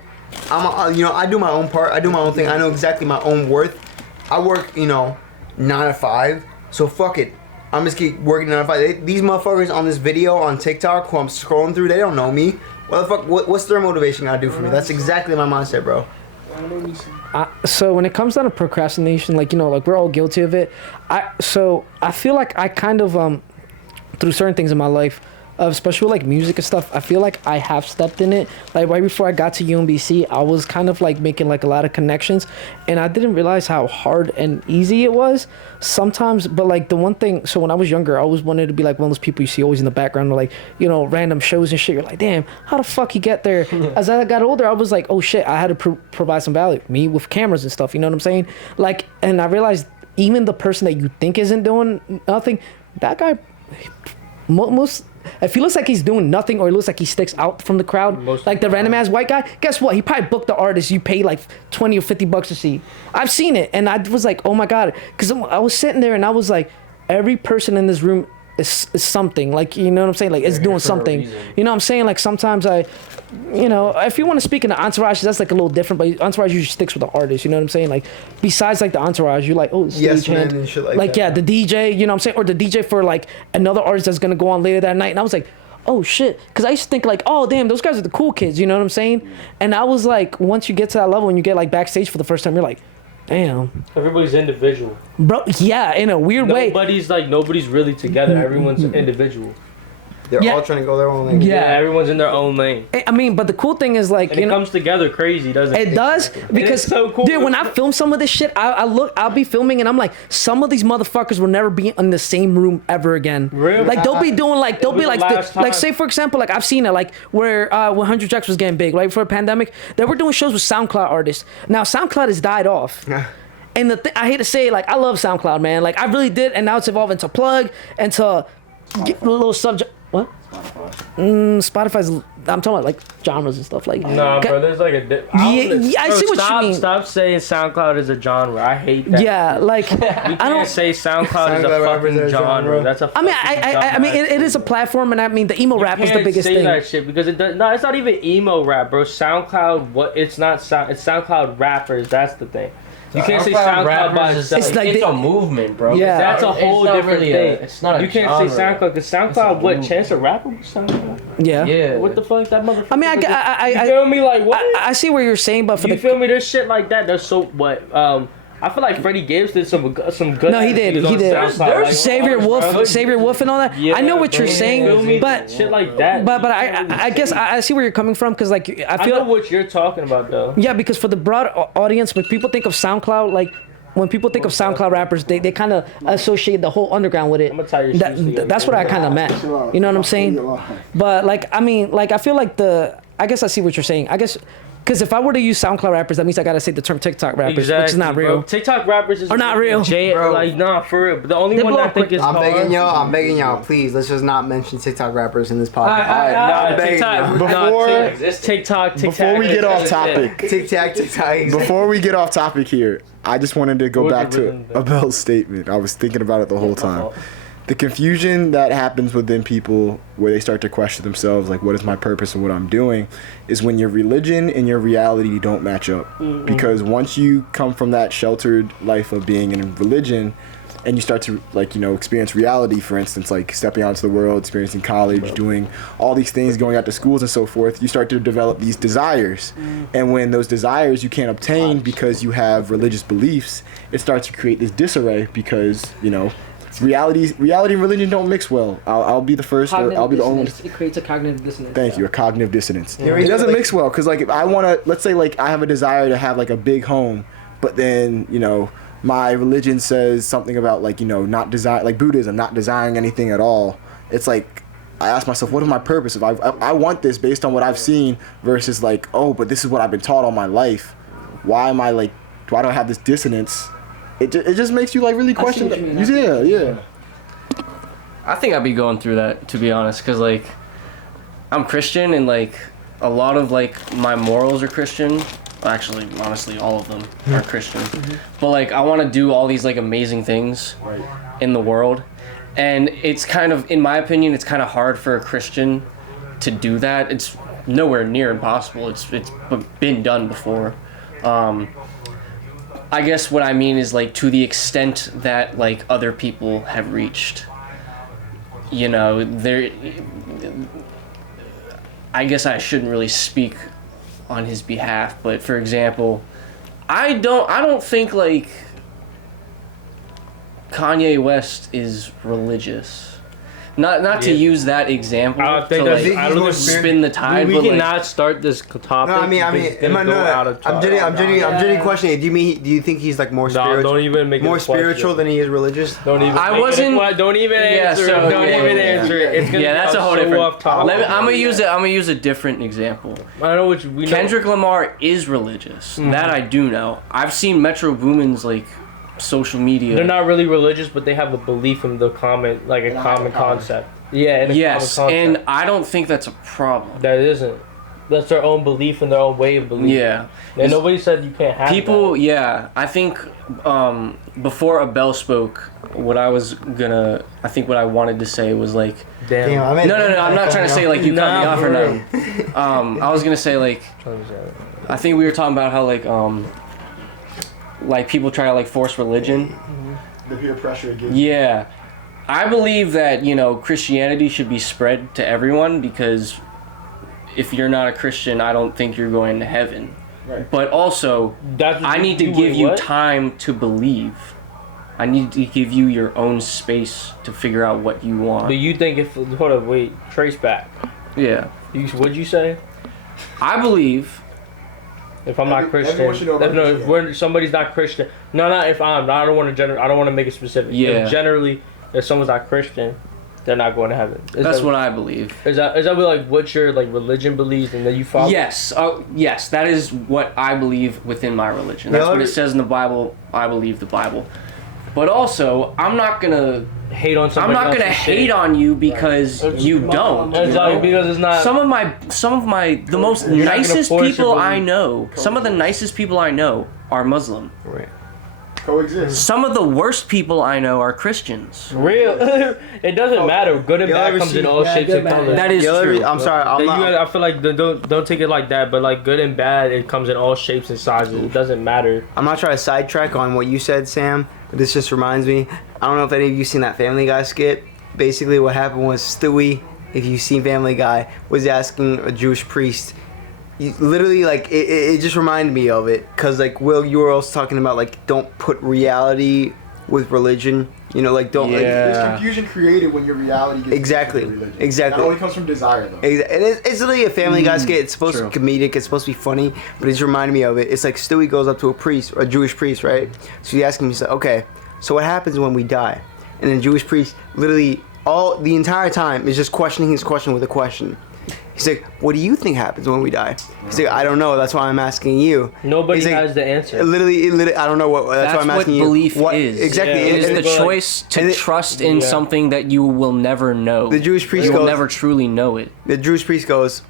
I do my own part. I do my own thing. I know exactly my own worth. I work, 9 to 5. So fuck it. I'm just keep working 9 to 5. These motherfuckers on this video on TikTok who I'm scrolling through, they don't know me. What the fuck? What's their motivation gonna do for me? That's exactly my mindset, bro. So when it comes down to procrastination, like we're all guilty of it. I feel like I kind of through certain things in my life, especially like music and stuff, I feel like I have stepped in it. Like right before I got to UMBC, I was kind of like making like a lot of connections, and I didn't realize how hard and easy it was sometimes. But like the one thing, so when I was younger, I always wanted to be like one of those people you see always in the background, or like random shows and shit. You're like, damn, how the fuck you get there? As I got older, I was like, oh shit, I had to provide some value. Me with cameras and stuff, you know what I'm saying? Like, and I realized even the person that you think isn't doing nothing, that guy, most. If he looks like he's doing nothing, or he looks like he sticks out from the crowd, like the random ass white guy, guess what? He probably booked the artist you paid like $20 or $50 to see. I've seen it, and I was like, oh my god, because I was sitting there and I was like, every person in this room is something. Like, you know what I'm saying? Like, it's doing something. You know what I'm saying? Like sometimes if you want to speak in the entourage, that's like a little different. But entourage usually sticks with the artist. You know what I'm saying? Like besides like the entourage, you're like, oh, Yes Man stagehand. and shit like Like that. yeah, the DJ. You know what I'm saying? Or the DJ for like another artist that's gonna go on later that night. And I was like, oh shit, because I used to think like, oh damn, those guys are the cool kids. You know what I'm saying? And I was like, once you get to that level and you get like backstage for the first time, you're like, damn, Everybody's individual. bro. Yeah, in a weird way. Nobody's really together. Everyone's individual. They're Yeah. all trying to go their own lane. Yeah. Everyone's in their own lane. I mean, but the cool thing is like, And it comes together crazy, doesn't it? it does, because so cool. dude, when I film some of this shit, I'll be filming and I'm like, some of these motherfuckers will never be in the same room ever again. Really? Like they'll be doing like was the last time. like say for example, like I've seen it like where when 100 Jacks was getting big, right before the pandemic, they were doing shows with SoundCloud artists. Now SoundCloud has died off. And I hate to say it, like I love SoundCloud, man. Like I really did, and now it's evolved into Plug, into get a little subject. What? Spotify's. I'm talking about like genres and stuff like. Nah, bro. There's like I see what you mean. Stop saying SoundCloud is a genre. I hate that. Yeah, like You I don't can't say SoundCloud is a fucking genre. That's a. I mean, I mean, it is a platform, and I mean, the emo rap is the biggest say thing. That shit because it does. No, it's not even emo rap, bro. SoundCloud. It's not sound. It's SoundCloud rappers. That's the thing. You can't say SoundCloud by itself. It's like it's a movement, bro. Yeah. That's a whole different thing. It's not a You can't genre. say SoundCloud because SoundCloud. What? Chance the Rapper was SoundCloud. Yeah. Yeah. What the fuck? That motherfucker. I mean, you feel me? Like what? I see where you're saying, but for You the feel me? There's shit like that. There's so what? I feel like Freddie Gibbs did some good. No, he did. things He on did. SoundCloud, like, Savior Wolf and all that. Yeah, I know what you're feel saying, me? but shit like that. but I guess I see where you're coming from, because like I I feel know what you're talking about though. yeah, because for the broad audience, when people think of SoundCloud, like when people think of SoundCloud rappers, they kind of associate the whole underground with it. I'm gonna tie your shoes together. That's what I kind of meant. You know what I'm saying? But like I mean, like I feel like I guess I see what you're saying. I guess. Because if I were to use SoundCloud rappers, that means I gotta say the term TikTok rappers, which is not real. Bro. TikTok rappers is Are not real. Bro. Like nah, for real. But the only They one blow I up think quick. is I'm hard. begging y'all, please, let's just not mention TikTok rappers in this podcast. Nah, begging TikTok. Before- TikTok. Before we get off topic, TikTok. before we get off topic here, I just wanted to go What back was to it? Abel's statement. I was thinking about it the whole time. The confusion that happens within people where they start to question themselves, like, what is my purpose and what I'm doing, is when your religion and your reality don't match up. Because once you come from that sheltered life of being in religion and you start to, like, you know, experience reality, for instance, like stepping out into the world, experiencing college, doing all these things, going out to schools and so forth, you start to develop these desires. And when those desires you can't obtain because you have religious beliefs, it starts to create this disarray because, you know, reality and religion don't mix well. I'll be the first. I'll be the only one. It creates a cognitive dissonance. Thank you. A cognitive dissonance. Yeah. It doesn't mix well because, like, if I want to, let's say, like, I have a desire to have like a big home, but then, you know, my religion says something about, like, you know, not desire, like Buddhism, not desiring anything at all. It's like I ask myself, what is my purpose? If I want this based on what I've seen versus like, oh, but this is what I've been taught all my life. Why am I like? Why do I have this dissonance? It just makes you like really question. what you mean. Yeah. I think I'd be going through that, to be honest, because like I'm Christian and like a lot of like my morals are Christian. Actually, honestly, all of them are Christian. But like I want to do all these like amazing things in the world, and it's kind of, in my opinion, it's kind of hard for a Christian to do that. It's nowhere near impossible. It's been done before. I guess what I mean is like to the extent that like other people have reached. You know, I guess I shouldn't really speak on his behalf, but for example, I don't think like Kanye West is religious. Not to use that example I to think like that's- I don't spin the tide. We but cannot like, start this topic. No, I mean, because it's gonna go out of I'm genuinely questioning it. Do you think he's like more No, spiritual? don't even make it a more question. spiritual than he is religious? Don't even. I make it a wasn't- que- Don't even Yeah, answer. so- it. Don't yeah, even yeah. answer it. It's gonna yeah, that's a whole different. off topic. I'm gonna use a different example. I know what we know. Kendrick Lamar is religious. That I do know. I've seen Metro Boomin's like social media. They're not really religious, but they have a belief in the common, like a common concept. Yeah, in a Yes, common and concept. I don't think that's a problem. That isn't. That's their own belief and their own way of believing. Yeah. And nobody said you can't have People, that. yeah, I think before Abel spoke, what I wanted to say was like, Damn. Damn, I mean, no, I'm not trying to say like you cut me Nah, off or bro. no. I was gonna say like, I think we were talking about how like people try to like force religion. The peer pressure again. Yeah. I believe that, you know, Christianity should be spread to everyone because if you're not a Christian, I don't think you're going to heaven. Right. But also, That's what I need to do give with you what? time to believe. I need to give you your own space to figure out what you Do want. you think if hold up, wait, trace back? Yeah. What'd you say? I believe. If I'm not Christian, everyone should know about if we're, somebody's not Christian, not if I'm. I don't want to make it specific. Yeah. If generally, if someone's not Christian, they're not going to heaven. That's what I believe. Is that like what your like religion believes and then you follow? Yes. Yes, that is what I believe within my religion. Yeah, That's what let it me- says in the Bible. I believe the Bible. But also, I'm not gonna Hate on I'm somebody. not gonna hate on you because you don't. you Exactly, know? because it's not. Some of my the most You're not gonna nicest force your people I belief. know, some of the nicest people I know are Muslim. Right. Coexist. Some of the worst people I know are Christians. Real. It doesn't matter. Good and Y'all bad ever comes see- in all yeah, shapes good, and bad. colors. That is true. I'm sorry. I'm not. I feel like don't take it like that, but like good and bad, it comes in all shapes and sizes. It doesn't matter. I'm not trying to sidetrack on what you said, Sam, but this just reminds me. I don't know if any of you seen that Family Guy skit. Basically, what happened was Stewie, if you've seen Family Guy, was asking a Jewish priest, literally, like, it just reminded me of it. Because, like, Will, you were also talking about, like, don't put reality with religion. You know, like, don't... Yeah. Like, There's confusion created when your reality gets Exactly. mixed with religion. Exactly. That only comes from desire, though. And it's literally a Family Guy skit. It's supposed true. to be comedic. It's supposed to be funny. But it just reminded me of it. It's like Stewie goes up to a priest, a Jewish priest, right? So he asks him, he's like, okay, so what happens when we die? And the Jewish priest literally the entire time is just questioning his question with a question. He's like, what do you think happens when we die? He's like, I don't know. That's why I'm asking you. Nobody He's like, has the answer. Literally, I don't know what. That's why I'm what asking you. belief What is. exactly? Yeah, It is And the choice to and it- trust in Yeah. something that you will never know. The Jewish priest You will goes- never truly know it. The Jewish priest goes,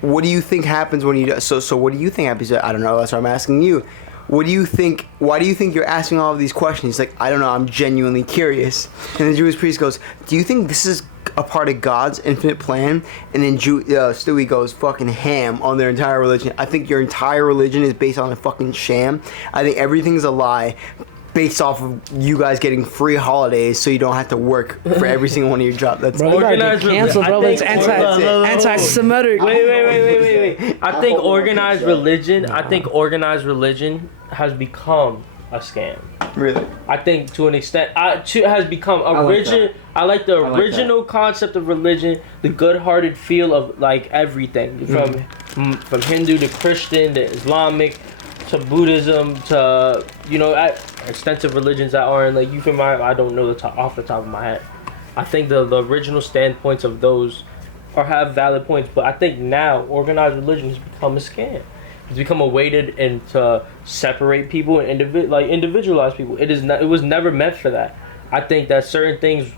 what do you think happens when you die? So what do you think happens? I don't know. That's why I'm asking you. What do you think? Why do you think you're asking all of these questions? He's like, I don't know. I'm genuinely curious. And the Jewish priest goes, do you think this is a part of God's infinite plan? And then Stewie goes fucking ham on their entire religion. I think your entire religion is based on a fucking sham. I think everything's a lie based off of you guys getting free holidays so you don't have to work for every single one of your jobs. That's Bro, you gotta get Organized canceled, bro. religion. It's anti-Semitic. Wait. I think organized religion has become a scam. really. I think to an extent, has become I like the like original concept of religion, the good-hearted feel of like everything from Hindu to Christian to Islamic to Buddhism to extensive religions that aren't like I don't know off the top of my head. I think the original standpoints of those have valid points, but I think now organized religion has become a scam. It's become a way to separate people and individualize people. It was never meant for that. I think that certain things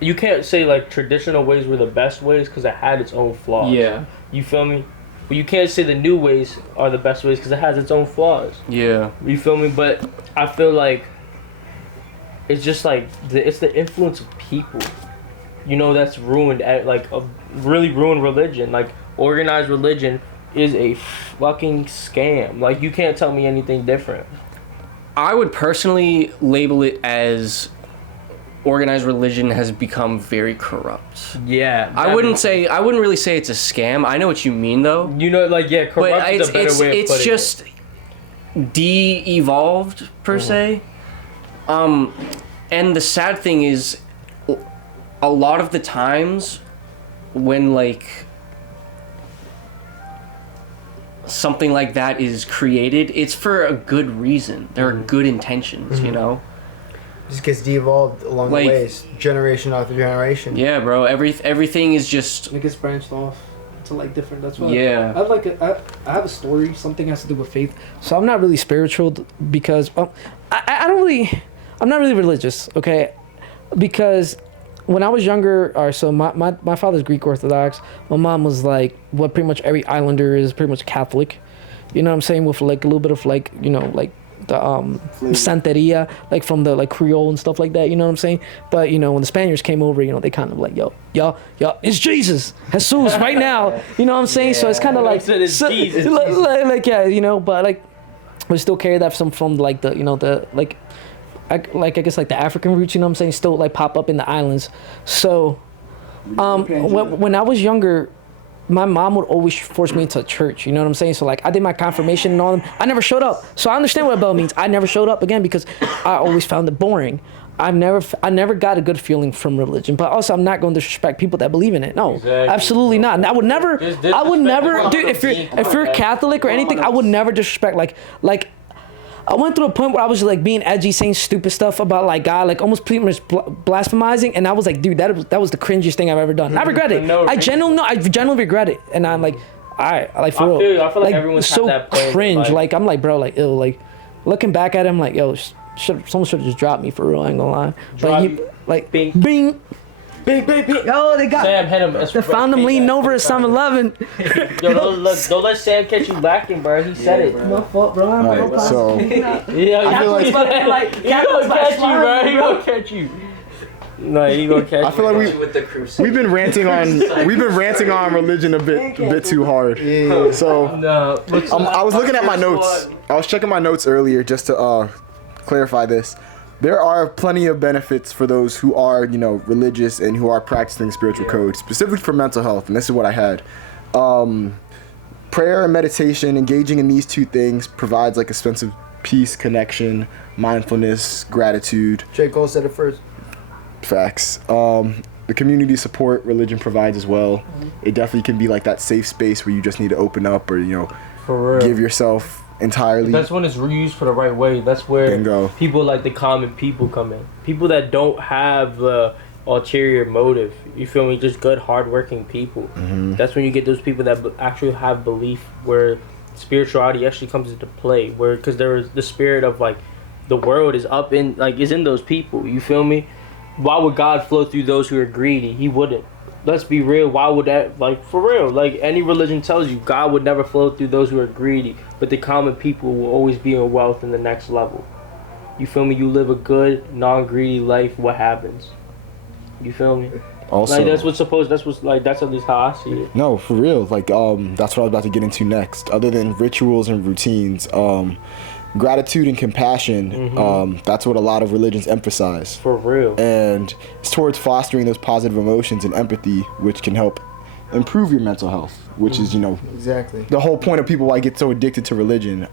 you can't say like traditional ways were the best ways because it had its own flaws. Yeah. You feel me? But you can't say the new ways are the best ways because it has its own flaws. Yeah. You feel me? But I feel like it's just like it's the influence of people. That's ruined really ruined religion. Like organized religion is a fucking scam. Like you can't tell me anything different. I would personally label it as organized religion has become very corrupt. Yeah. I wouldn't really say it's a scam. I know what you mean though. Corrupt But is a better way of it's putting just de-evolved per se. And the sad thing is a lot of the times when like something like that is created, it's for a good reason. There are good intentions, you know? Just gets de-evolved along Like- the ways, generation after generation. Yeah, bro. Everything is just It gets branched off to like different. That's why. Yeah. I have a story. Something has to do with faith. So I'm not really spiritual because I'm not really religious. Okay, because when I was younger, so my father's Greek Orthodox. My mom was like what pretty much every islander is, pretty much Catholic. You know what I'm saying? With like a little bit of like the Santeria, like from the like Creole and stuff like that, you know what I'm saying? But when the Spaniards came over, they kind of like, y'all, it's Jesus right now, you know what I'm saying? So it's kind of like, Jesus. but like we still carry that from like the I guess like the African roots, you know what I'm saying, still like pop up in the islands. So when I was younger, my mom would always force me into church, you know what I'm saying? So like I did my confirmation and all them. I never showed up. So I understand what a bell means. I never showed up again because I always found it boring. I never got a good feeling from religion, but also I'm not going to disrespect people that believe in it. No, Exactly. absolutely not. And I would never, dude, if you're Catholic or anything, I would never disrespect like I went through a point where I was like being edgy, saying stupid stuff about like God, like almost pretty much blasphemizing, and I was like, dude, that was the cringiest thing I've ever done. I regret it. I genuinely regret it, and I'm like, alright, like for real. I feel like everyone's so had that point, cringe. like- Like I'm like, bro, like ew, like looking back at him, like yo, someone should have just dropped me for real. I ain't gonna lie. Drop But you. like Bing. bing. Bing, oh, they got. Sam hit him. They found him leaning over at 7-Eleven. Yo, don't let Sam catch you lacking, bro. He said it. My fault, bro. I'm Alright, so Yeah, I feel like he gonna catch you, bro. He gonna catch you. No, he gonna catch you. I feel like with the crusade. we've been ranting on religion a bit too hard. So No. I was looking at my notes. I was checking my notes earlier just to clarify this. There are plenty of benefits for those who are, religious and who are practicing spiritual code, specifically for mental health. And this is what I had. Prayer and meditation, engaging in these two things provides like a sense of peace, connection, mindfulness, gratitude. J. Cole said it first. Facts. The community support religion provides as well. It definitely can be like that safe space where you just need to open up or, For real. give yourself entirely. That's when it's reused for the right way. That's where Bingo. people like the common people come in. People that don't have the ulterior motive. You feel me? Just good, hardworking people. Mm-hmm. That's when you get those people that actually have belief, where spirituality actually comes into play. Where, because there is the spirit of like the world is up in like is in those people. You feel me? Why would God flow through those who are greedy? He wouldn't. Let's be real. Why would that, like, for real? Like, any religion tells you, God would never flow through those who are greedy, but the common people will always be in wealth in the next level. You feel me? You live a good, non-greedy life, what happens? You feel me? Also, Like, that's at least how I see it. no, for real. Like, that's what I was about to get into next. Other than rituals and routines, gratitude and compassion, that's what a lot of religions emphasize. For real. And it's towards fostering those positive emotions and empathy, which can help improve your mental health, which is, Exactly. the whole point of people why get so addicted to religion.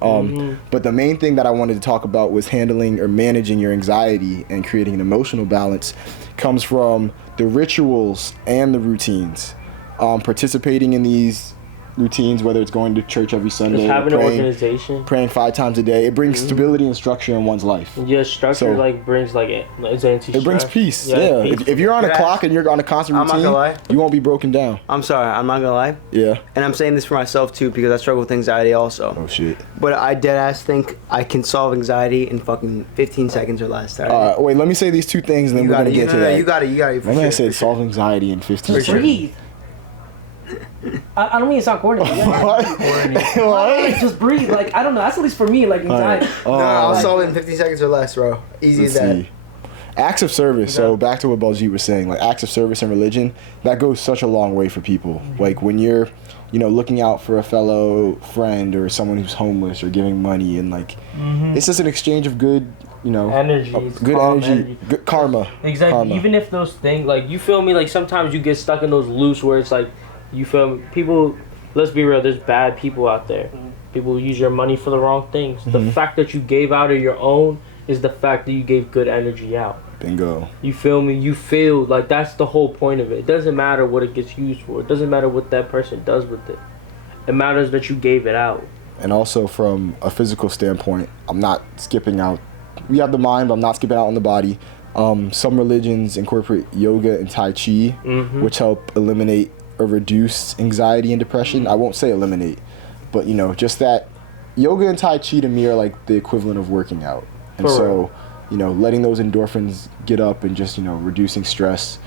But the main thing that I wanted to talk about was handling or managing your anxiety and creating an emotional balance comes from the rituals and the routines. Participating in these routines, whether it's going to church every Sunday, Just having or an organization. praying 5 times a day, it brings stability and structure in one's life. Yeah, structure So- brings it's anti-stress. It brings peace. Yeah. peace. If you're on a Yes. clock and you're on a constant I'm not routine, gonna lie. you won't be broken down. I'm sorry, I'm not gonna lie. Yeah. And I'm saying this for myself too because I struggle with anxiety also. Oh shit. But I deadass think I can solve anxiety in fucking 15 seconds or less. Alright? Wait, let me say these 2 things and then You we're got gonna it. get to that. You got it. For My man sure. said solve anxiety in 15 For seconds. sure. Breathe. I don't mean it's not corny. What? Just breathe. Like, I don't know. That's at least for me, like anxiety. No, I'll solve it in 15 seconds or less, bro. Easy Let's as that. see. Acts of service. So back to what Baljeet was saying, like acts of service and religion, that goes such a long way for people. Like when you're, looking out for a fellow friend or someone who's homeless or giving money, and like it's just an exchange of good, Energies, good calm energy, good karma. Exactly. Karma. Even if those things, like, you feel me? Like, sometimes you get stuck in those loops where it's like, you feel me? People, let's be real, there's bad people out there. People use your money for the wrong things. The fact that you gave out of your own is the fact that you gave good energy out. Bingo. You feel me? You feel like that's the whole point of it. It doesn't matter what it gets used for. It doesn't matter what that person does with it. It matters that you gave it out. And also from a physical standpoint, I'm not skipping out. We have the mind, but I'm not skipping out on the body. Some religions incorporate yoga and tai chi, which help eliminate or reduce anxiety and depression. I won't say eliminate, but just that yoga and tai chi to me are like the equivalent of working out. And so, letting those endorphins get up and just, reducing stress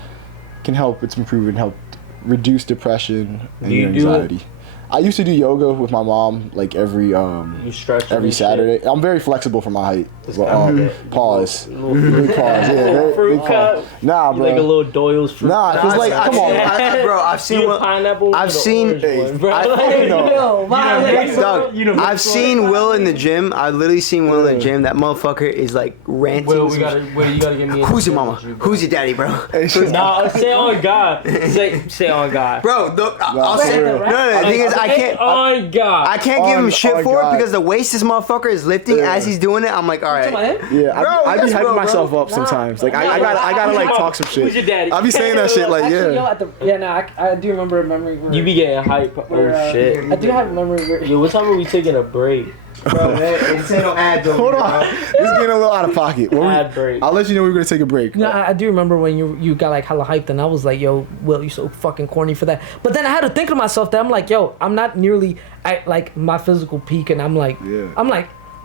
can help. It's improving, help reduce depression and Do you anxiety. I used to do yoga with my mom like every You stretch every and Saturday. I'm very flexible for my height. Well, pause. Little fruit, Big pause. Yeah, fruit big pause. cup. Nah, You bro. like a little Doyle's fruit. Nah, cup. cause like, I've come seen- on. bro, I've seen You Will. a pineapple I've or the seen- orange one, bro? I Like, fucking know. Yo, man, Doug, I've seen Will in the gym. I've literally seen Will in the gym. That motherfucker is like ranting. Will, some you gotta get me. Who's your mama? Who's your daddy, bro? Nah, say on God. Say on God. Bro, I'll for say real. no. The thing is, I Say can't. on God. I can't give him On shit for God. it because the waist this motherfucker is lifting as he's doing it. I'm like, all right. Yeah, I be yes, hyping bro, myself bro. up sometimes. Like I gotta like talk some shit. Who's your daddy? I be saying that shit like Actually, yeah. I do remember a memory where You be getting hype. where, Oh shit. I do have a memory where Yo, what time are we taking a break? Bro, it's no ads over Hold here, on, bro. this is getting a little out of pocket. Ad break. I'll let you know we're gonna take a break. No, I do remember when you got like hella hyped, and I was like, "Yo, Will, you so fucking corny for that." But then I had to think to myself that I'm like, "Yo, I'm not nearly at like my physical peak," and I'm like,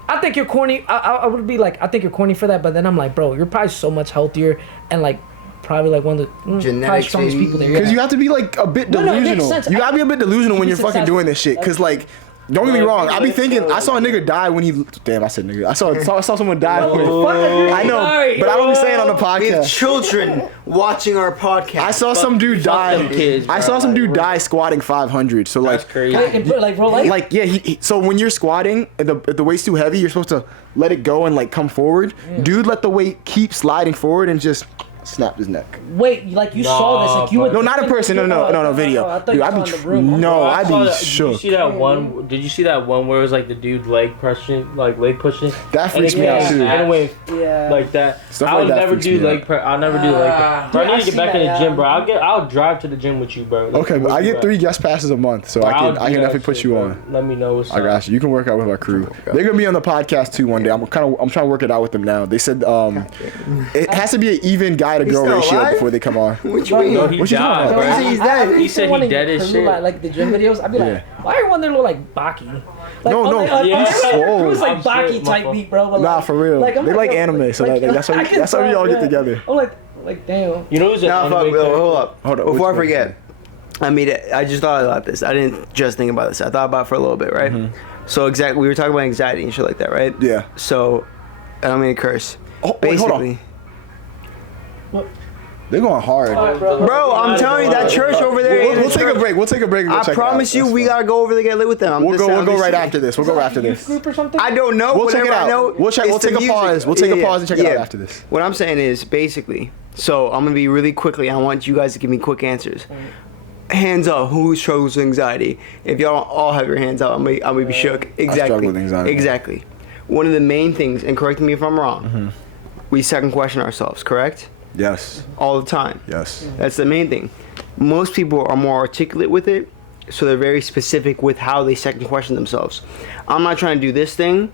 I think you're corny. I would be like, I think you're corny for that, but then I'm like, bro, you're probably so much healthier and like probably like one of the probably Genetics, strongest baby. people there. Because Yeah. you have to be like a bit No, it makes delusional. sense. You gotta be a bit delusional when be you're fucking successful. doing this shit. Cause like, don't get me wrong. I be thinking I saw a nigga die when he. Damn, I said nigga. I saw someone die when. I know, but I don't be saying on the We have podcast. children watching our podcast. I saw some dude die. them kids, I bro. saw some dude die squatting 500. So That's like, crazy. Like bro, like yeah. So when you're squatting, if the weight's too heavy, you're supposed to let it go and like come forward. Dude, let the weight keep sliding forward and just snapped his neck. Wait, like you saw this, like you would. No, not in person. No, video. I thought Dude, you I'd saw be in the room. no, Bro, I I'd saw be that- Did you shook. see that one? Did you see that one where it was like the dude leg pushing, like leg pushing? That freaks me out too. Anyway, Yeah. like that. Stuff I like would that never freaks do me leg. I'll never do leg. Bro, I need to get back in the gym, bro. I'll drive to the gym with you, bro. Okay, but I get 3 guest passes a month, so I can definitely put you on. Let me know what's up. I got you. You can work out with our crew. They're gonna be on the podcast too one day. I'm trying to work it out with them now. They said it has to be an even guy to girl still ratio alive? before they come on. What you mean? No, he What you talking died, about? bro. Bro, he's dead. He said he dead as shit. Like the gym videos, I'd be like, Yeah. why are one there look like Baki? Like, No, no, yeah. it was like I'm Baki shit, type motherfucker. beat, bro. But Nah, like, for real. I'm They like yo, anime, so that's why I can we all tell, get together. I'm like damn. You know who's an Nah, fuck. anime character? Hold up. Hold up, Before I which one? forget, I mean, I just thought about this. I didn't just think about this. I thought about it for a little bit, right? So exactly, we were talking about anxiety and shit like that, right? Yeah. So, I don't mean to curse. Oh, wait, hold on. Basically, They're going hard. bro, I'm telling you, that church over there. We'll take a break. We'll take a break. And go I check it promise out. you, That's we fine. gotta go over there get lit with them. We'll go right after this. We'll go right after Youth this. group or something? I don't know. We'll check it Whatever I out. know, We'll it's take the a music. pause. We'll take a pause and check it out Yeah. after this. What I'm saying is basically, so I'm gonna be really quickly. I want you guys to give me quick answers. Hands up, who struggles with anxiety? If y'all don't all have your hands up, I'm gonna be shook. Exactly. struggle with anxiety. Exactly. One of the main things, and correct me if I'm wrong, we second question ourselves, correct? Yes. All the time. Yes. That's the main thing. Most people are more articulate with it, so they're very specific with how they second question themselves. I'm not trying to do this thing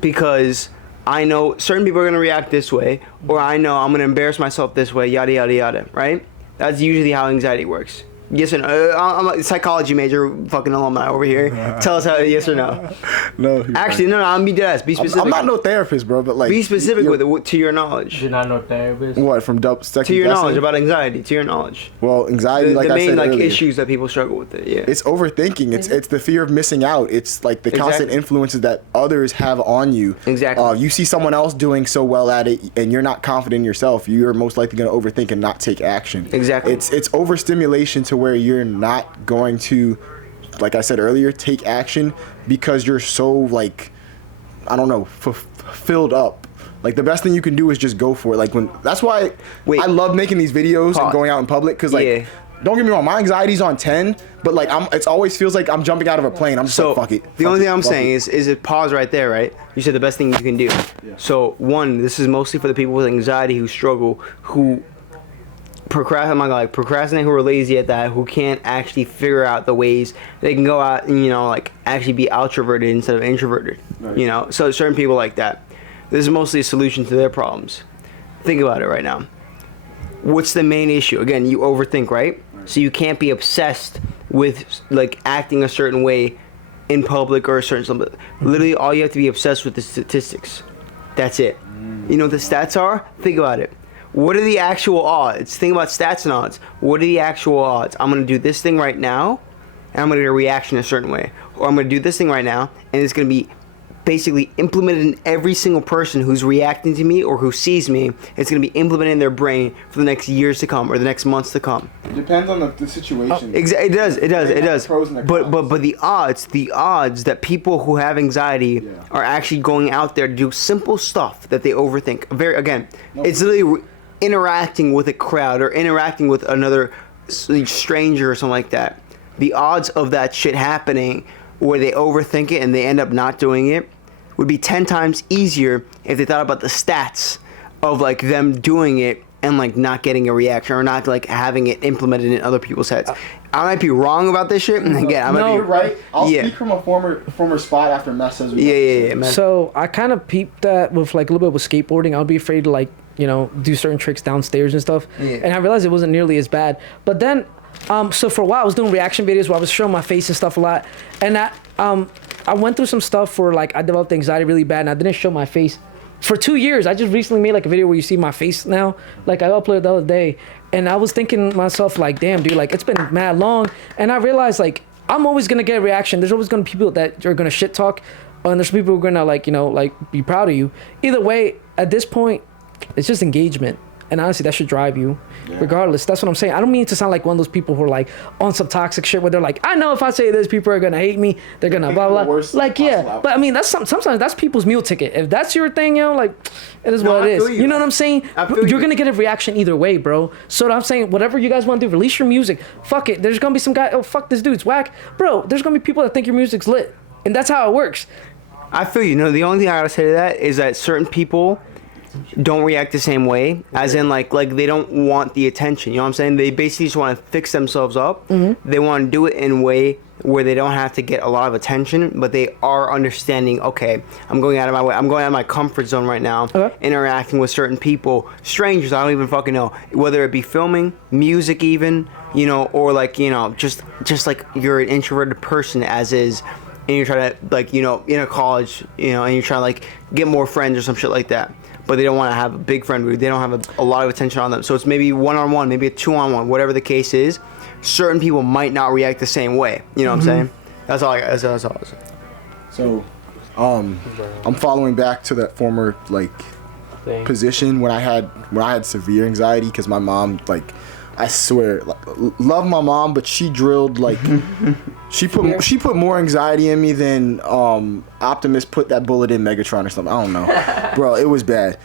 because I know certain people are going to react this way, or I know I'm going to embarrass myself this way, yada, yada, yada, right? That's usually how anxiety works. Yes or no? I'm a psychology major, fucking alumni over here. Tell us how, yes or no. No. you're Actually, no, I'm be dead ass. Be fine. specific. I'm not no therapist, bro, but like. Be specific you're- with it, to your knowledge. You're not no therapist. What from second To your guessing? knowledge about anxiety. To your knowledge. Well, anxiety, The like I main said like earlier, issues that people struggle with it. Yeah. it's overthinking. It's the fear of missing out. It's like the constant Exactly. influences that others have on you. Exactly. You see someone else doing so well at it, and you're not confident in yourself. You're most likely going to overthink and not take action. Exactly. It's overstimulation to where you're not going to, like I said earlier, take action because you're so like, I don't know, filled up. Like the best thing you can do is just go for it. Like that's why Wait. I love making these videos Pause. and going out in public because like. Yeah. Don't get me wrong, my anxiety's on 10, but like it's always feels like I'm jumping out of a plane. I'm just So like, fuck it. the fuck only it, thing I'm fuck saying it. is it pause right there, right? You said the best thing you can do. So one, this is mostly for the people with anxiety who struggle, who procrastinate, who are lazy at that, who can't actually figure out the ways they can go out and like actually be outroverted instead of introverted. Right. So certain people like that. This is mostly a solution to their problems. Think about it right now. What's the main issue? Again, you overthink, right? So you can't be obsessed with like acting a certain way in public or a certain something. Literally, all you have to be obsessed with is statistics. That's it. You know what the stats are? Think about it. What are the actual odds? Think about stats and odds. What are the actual odds? I'm gonna do this thing right now, and I'm gonna get a reaction a certain way, or I'm gonna do this thing right now, and it's gonna be basically implemented in every single person who's reacting to me or who sees me. It's going to be implemented in their brain for the next years to come or the next months to come. It depends on the situation. It does. Pros and the But cons. the odds that people who have anxiety are actually going out there to do simple stuff that they overthink. It's literally interacting with a crowd or interacting with another stranger or something like that. The odds of that shit happening where they overthink it and they end up not doing it would be 10 times easier if they thought about the stats of like them doing it and like not getting a reaction or not like having it implemented in other people's heads. I might be wrong about this shit. And again, I might You're be right. I'll Yeah. speak from a former spot after Mess says we Yeah, man. So I kind of peeped that with like a little bit with skateboarding. I would be afraid to like, do certain tricks downstairs and stuff. Yeah. And I realized it wasn't nearly as bad. But then, so for a while I was doing reaction videos where I was showing my face and stuff a lot. And I went through some stuff where like I developed anxiety really bad and I didn't show my face for 2 years. I just recently made like a video where you see my face now. Like I uploaded the other day. And I was thinking to myself like, damn dude, like it's been mad long. And I realized like I'm always gonna get a reaction. There's always gonna be people that are gonna shit talk, and there's people who are gonna like be proud of you. Either way, at this point, it's just engagement. And honestly, that should drive you, regardless. That's what I'm saying. I don't mean to sound like one of those people who are like on some toxic shit where they're like, I know if I say this, people are gonna hate me. They're gonna blah blah. Like but I mean that's sometimes that's people's meal ticket. If that's your thing, like it is what it is. You know what I'm saying? You're gonna get a reaction either way, bro. So I'm saying whatever you guys want to do, release your music. Fuck it. There's gonna be some guy. Oh fuck, this dude's whack, bro. There's gonna be people that think your music's lit, and that's how it works. I feel you. No, the only thing I gotta say to that is that certain people don't react the same way, as in like they don't want the attention. You know what I'm saying? They basically just want to fix themselves up. They want to do it in a way where they don't have to get a lot of attention, but they are understanding. Okay, I'm going out of my way. I'm going out of my comfort zone right now, interacting with certain people, strangers I don't even fucking know, whether it be filming, music, even or just like you're an introverted person as is. And you're trying to in a college, and you're trying to like get more friends or some shit like that. But they don't want to have a big friend group. They don't have a lot of attention on them. So it's maybe one-on-one, maybe a two-on-one, whatever the case is. Certain people might not react the same way. You know what I'm saying? That's all I was saying. So, I'm following back to that former position when I had severe anxiety because my mom I swear, love my mom, but she drilled she put more anxiety in me than Optimus put that bullet in Megatron or something. I don't know, bro. It was bad.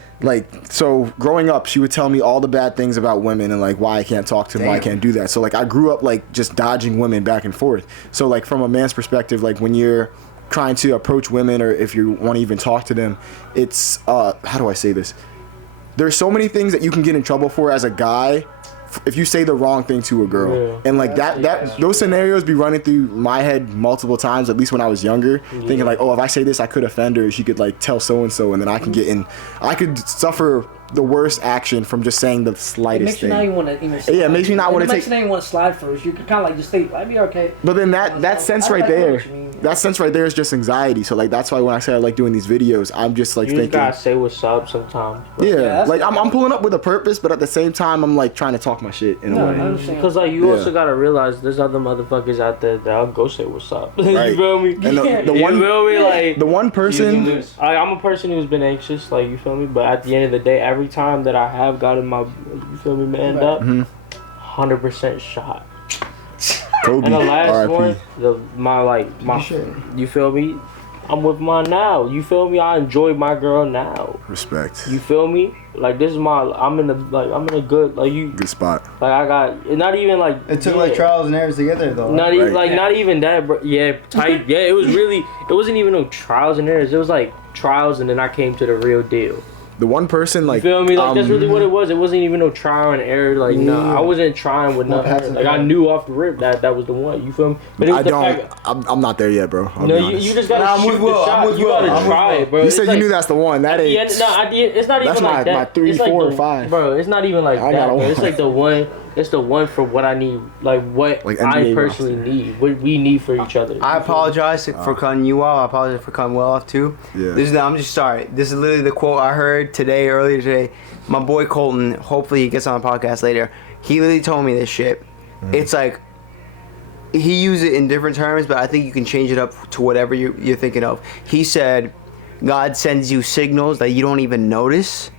So growing up, she would tell me all the bad things about women and why I can't talk to them, why I can't do that. So I grew up just dodging women back and forth. So from a man's perspective, when you're trying to approach women or if you want to even talk to them, it's how do I say this? There's so many things that you can get in trouble for as a guy if you say the wrong thing to a girl. And those scenarios be running through my head multiple times, at least when I was younger, thinking if I say this I could offend her, she could tell so and so, and then I could suffer the worst action from just saying the slightest thing. It makes you not even want to even slide. Yeah, it makes me not want to take. It makes you not even want to slide first. You can kind of just think, I'd be okay. But then that sense right there, that sense right there is just anxiety. So that's why when I say I like doing these videos, I'm just thinking. You gotta say what's up sometimes. Bro. Yeah, I'm pulling up with a purpose, but at the same time I'm trying to talk my shit in a way. Because you also gotta realize there's other motherfuckers out there that'll go say what's up. Right. You feel me? And the one person. I'm a person who's been anxious, you feel me? But at the end of the day, every time that I have gotten my, you feel me, manned up, 100% shot. Kobe, and the last RIP. one, you feel me? I'm with mine now. You feel me? I enjoy my girl now. Respect. You feel me? This is I'm in a good good spot. I got not even it took trials and errors to get there though. Not even not even that, bro. Yeah, tight. Yeah, it was really. It wasn't even no trials and errors. It was trials, and then I came to the real deal. The one person you feel me? That's really what it was. It wasn't even no trial and error. No, I wasn't trying with nothing. I knew off the rip that was the one. You feel me? But it was I'm not there yet, bro. You just gotta shoot the shot. You gotta try it, bro. You said you knew that's the one. That ain't. It's not even like that. That's my 3, 4, or 5. Bro, it's not even like that. Bro. It's the one. It's the one for what I need, what I personally need, what we need for each other. I apologize for cutting you off. I apologize for cutting Will off too. Yeah. I'm just sorry. This is literally the quote I heard earlier today. My boy Colton, hopefully he gets on the podcast later. He literally told me this shit. It's he used it in different terms, but I think you can change it up to whatever you're thinking of. He said, God sends you signals that you don't even notice,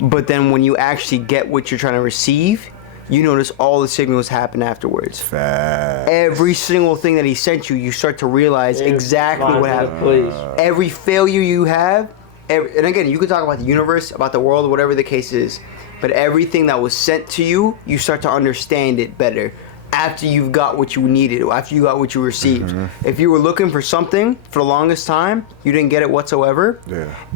but then when you actually get what you're trying to receive, you notice all the signals happen afterwards. Facts. Every single thing that he sent you, you start to realize exactly what happened. Every failure you have, and again, you can talk about the universe, about the world, whatever the case is, but everything that was sent to you, you start to understand it better after you've got what you needed, after you got what you received. If you were looking for something for the longest time, you didn't get it whatsoever,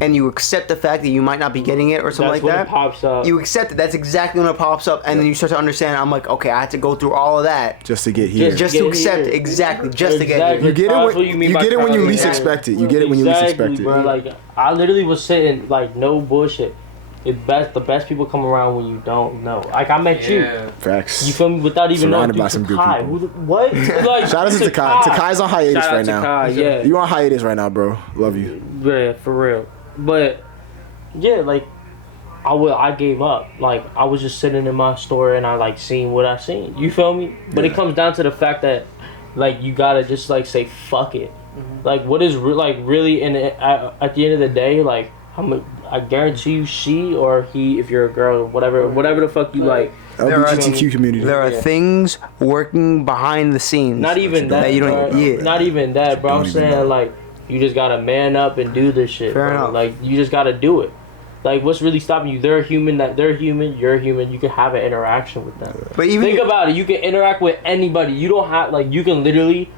and you accept the fact that you might not be getting it or something like that, it pops up. You accept it. That's exactly when it pops up, and then you start to understand. I'm okay, I had to go through all of that just to get here, just to accept it. Exactly, just to get here. You get it when you least expect it. You get it when you least expect it. Bro, I literally was sitting no bullshit. The best people come around when you don't know. I met you. Facts. You feel me? Without even knowing. Surrounded by some good people. What? Shout out to Takai. Takai's on hiatus right now. Takai, yeah. You on hiatus right now, bro. Love you. Yeah, for real. But yeah, I gave up. I was just sitting in my store and I seen what I seen. You feel me? But it comes down to the fact that you gotta just say fuck it. What is really, and at the end of the day, I guarantee you, she or he, if you're a girl, whatever the fuck you like. LGBTQ community. There are things working behind the scenes. Not even that. you don't. Bro. Yeah. Not even that, bro. Don't I'm even saying know. like you just gotta man up and do this shit. Fair bro. enough. Like you just gotta do it. Like what's really stopping you? They're human. You're human. You can have an interaction with them. But even Think about it. You can interact with anybody. You don't have like you can literally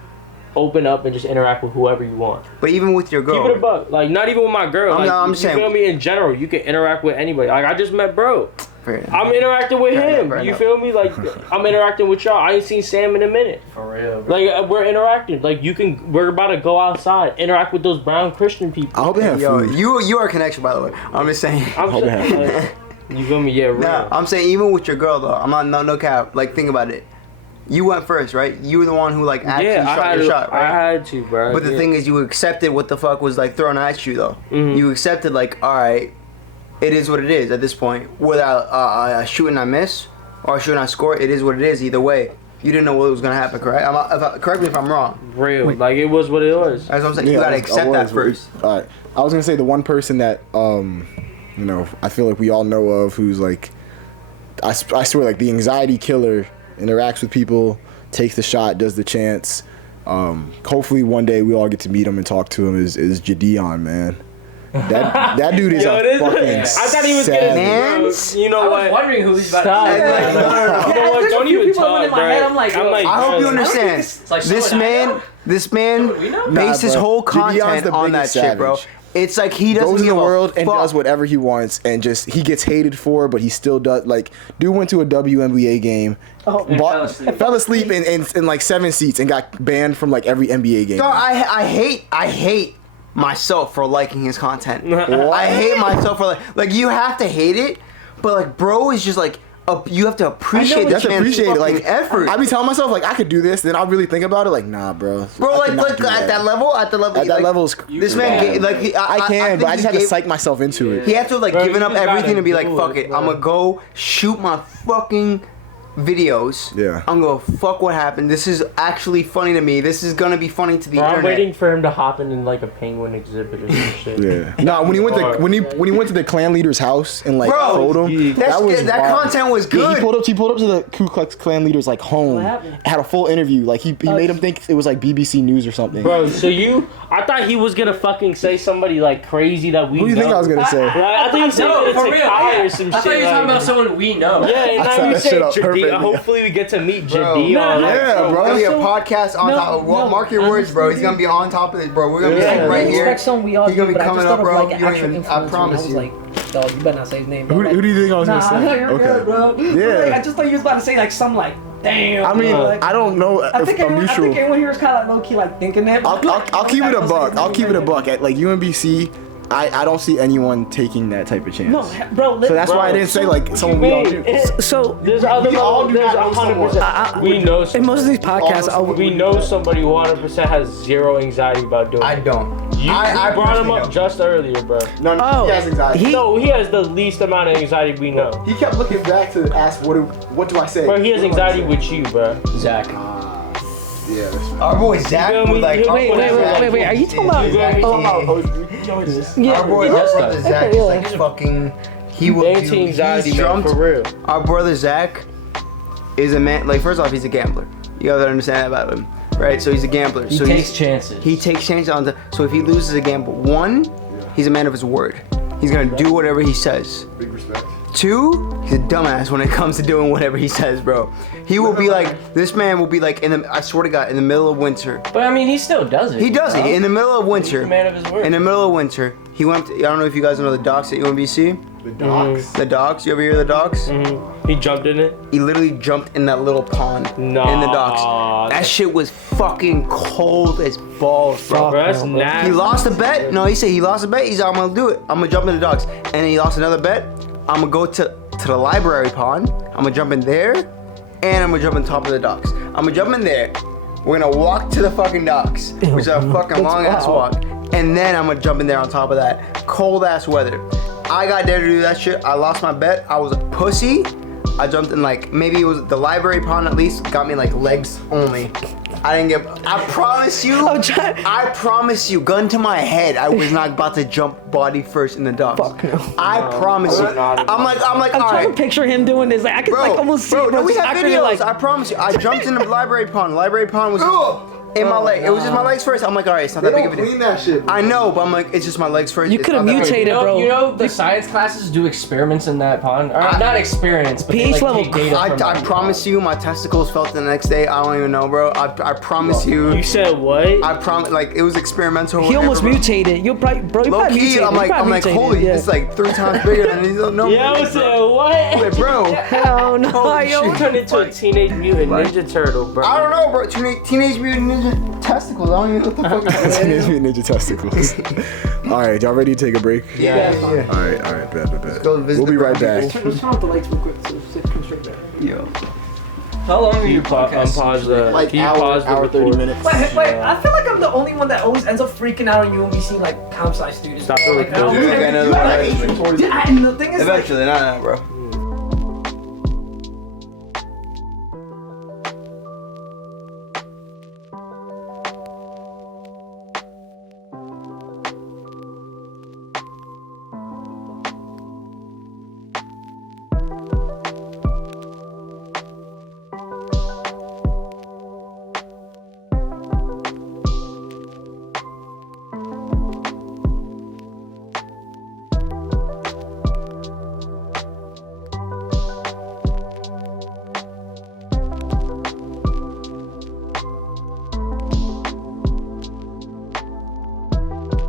open up and just interact with whoever you want. But even with your girl. Keep it a buck. Like not even with my girl. I'm you saying. feel me? In general, you can interact with anybody. Like I just met bro. Fair enough. I'm interacting with Fair him. enough, fair You enough. feel me? Like I'm interacting with y'all. I ain't seen Sam in a minute. For real, bro. Like we're interacting. Like we're about to go outside, interact with those brown Christian people. I hope they have Yo, food. you are a connection, by the way. I'm just saying. I'm hope they saying, have like, you feel me? Yeah, real. Nah, I'm saying even with your girl though. I'm not no cap. Like think about it. You went first, right? You were the one who like actually shot your shot, right? I had to, bro. But the thing is, you accepted what the fuck was like thrown at you, though. Mhm. You accepted like, all right, it is what it is at this point. Whether I shoot and I miss or I shoot and I score, it is what it is. Either way, you didn't know what was gonna happen, correct? Correct me if I'm wrong. real. Like it was what it was. That's what I'm saying. You gotta accept that first. All right. I was gonna say the one person that I feel like we all know of who's like, I swear like the anxiety killer, interacts with people, takes the shot, does the chance. Hopefully one day we all get to meet him and talk to him. Is Jadion, man. That dude is Yo, a this- fucking I thought he was savage. getting Mans? You know I what? was wondering who he's about Stop. to say. Like, no. You know what? There's a Don't few even people that went talk, in my bro. head, I'm like, yo, I hope you bro, understand. It's like This someone I man, know. this man We know. based his bro. whole Jadion's content the on that biggest shit, bro. savage. It's like he doesn't Goes in give the a world and fuck. does whatever he wants, and just he gets hated for, but he still does. Like, dude went to a WNBA game, fell asleep in like 7 seats, and got banned from like every NBA game. Dog, I hate myself for liking his content. I hate myself for like you have to hate it, but like bro is just like you have to appreciate You the have to appreciate it. Like effort. I be telling myself like I could do this, then I'll really think about it. Like nah, bro. Bro, I like cannot at do that level, At that like, level is this man gave, like I can, but I just have to gave, psych myself into it. He had to like Bro, given you up just everything gotta to be like do fuck it, it. bro. I'm gonna go shoot my fucking videos. Yeah. I'm gonna fuck what happened. This is actually funny to me. This is gonna be funny to the Bro, I'm internet. waiting for him to hop in like a penguin exhibit or some shit. Yeah. No, when he went to when he went to the clan leader's house and like Bro, told him that was that wild. content was Yeah, good. he pulled up to the Ku Klux Klan leader's like home. What happened? Had a full interview. Like he made him think it was like BBC News or something. Bro, so I thought he was gonna fucking say somebody like crazy that we Who do you know. think I was gonna say? Like, I think he said No, it's for a real. Kai or some I shit. thought you were talking like- about someone we know. Yeah, and I now set you that say shit up Jadion. perfectly. Hopefully we get to meet Bro. Jadion. Yeah, bro. We're gonna be a So- podcast on No, top. Well, no, mark your words, bro. He's gonna be on top of this, bro. We're gonna be Yeah. like right I here. respect some we all He's gonna do, be but I coming just up, thought bro. of like You don't actual even- I influencers, and promise I was you. like, dog, you better not say his name. Bro. Who do you think I was Nah, gonna say? you're good, bro. Yeah. Like, I just thought you was about to say like some like, damn. I mean, bro, like, I don't know I if think I'm everyone, I neutral. think everyone here is kind of like low key like thinking that. I'll keep it a buck. I'll keep it a buck. At like UMBC, I don't see anyone taking that type of chance. No, bro. So that's why I didn't say like someone we all do. So There's other We all do there's not know 100%. We know. in most of these podcasts, We know somebody who 100% has zero anxiety about doing I it. don't. You I brought him personally up don't. just earlier, bro. No, Oh, he has anxiety. No, he has the least amount of anxiety we know. He kept looking back to ask what do I say? Bro, he has anxiety with you, bro. Zach. Yeah. Our boy Zach feel me? would like. Wait, wait, are you talking about- Our boy, our Yes, brother guys. Zach is like fucking. He will do. Anti-anxiety, He's man, jumped. for real. Our brother Zach is a man. Like first off, he's a gambler. You gotta understand that about him, right? So he's a gambler. He so takes he's, chances. He takes chances on the. So if he loses a gamble, one, he's a man of his word. He's gonna do whatever he says. Big respect. Two, he's a dumbass when it comes to doing whatever he says, bro. He will be like, this man will be like, I swear to God, in the middle of winter. But I mean, he still does it. He does it. bro. In the middle of winter. He's a man of his word. In the middle of winter, he went to, I don't know if you guys know the docks at UMBC. The docs. The docks, you ever hear the docks? He jumped in it. He literally jumped in that little pond Nah. in the docks. That shit was fucking cold as balls, bro. Bro, that's no, bro. nasty. He lost a bet. No, he said he lost a bet. He's like, I'm gonna do it. I'm gonna jump in the docks. And then he lost another bet. I'm gonna go to the library pond. I'm gonna jump in there, and I'm gonna jump on top of the docks. I'm gonna jump in there. We're gonna walk to the fucking docks, which is a fucking long ass walk. And then I'm gonna jump in there on top of that cold ass weather. I got there to do that shit. I lost my bet. I was a pussy. I jumped in like, maybe it was the library pond at least, got me like legs only. I didn't get. I promise you. I'm trying. I promise you, gun to my head, I was not about to jump body first in the docks. Fuck no. I promise you. I'm like, I'm all trying to right. picture him doing this. Like I can like almost see. Bro, it, no, we just have accurately, videos. like- I promise you. I jumped in the library pond. Library pond was in my leg. It was just my legs first. I'm like, all right, it's not that big of a deal. that shit. I know, but I'm like, it's just my legs first. You It's could have not that big. mutated, bro. You know the science classes do experiments in that pond. Or not experiments, but they, pH like, level take data from I that promise you, my testicles felt the next day. I don't even know, bro. I promise you. You said what? I promise, like it was experimental. He almost whatever, bro. mutated. You probably, bro. You Low probably key, mutated. I'm You like, probably mutated, holy, yeah. it's like 3 times bigger than these. No, Yeah, I said what? Like, bro. Hell no, Holy yo. shit. Turned into a teenage mutant ninja turtle, bro. I don't know, bro. Teenage Mutant Ninja testicles. I don't even know what the fuck. Teenage Mutant Ninja testicles. All right, y'all ready to take a break? Yeah. All right, bet. go visit We'll be the right back. Let's turn off the lights real quick so it can straight back. Yo. How long are you Unpause the. Like can you hour, pause the hour 30 record? minutes. Wait, I feel like I'm the only one that always ends up freaking out on UMBC like comp sci students. Stop the Like, I recording. always, Yeah, I know like, that. dude, and the thing is, like, Eventually, not now, bro.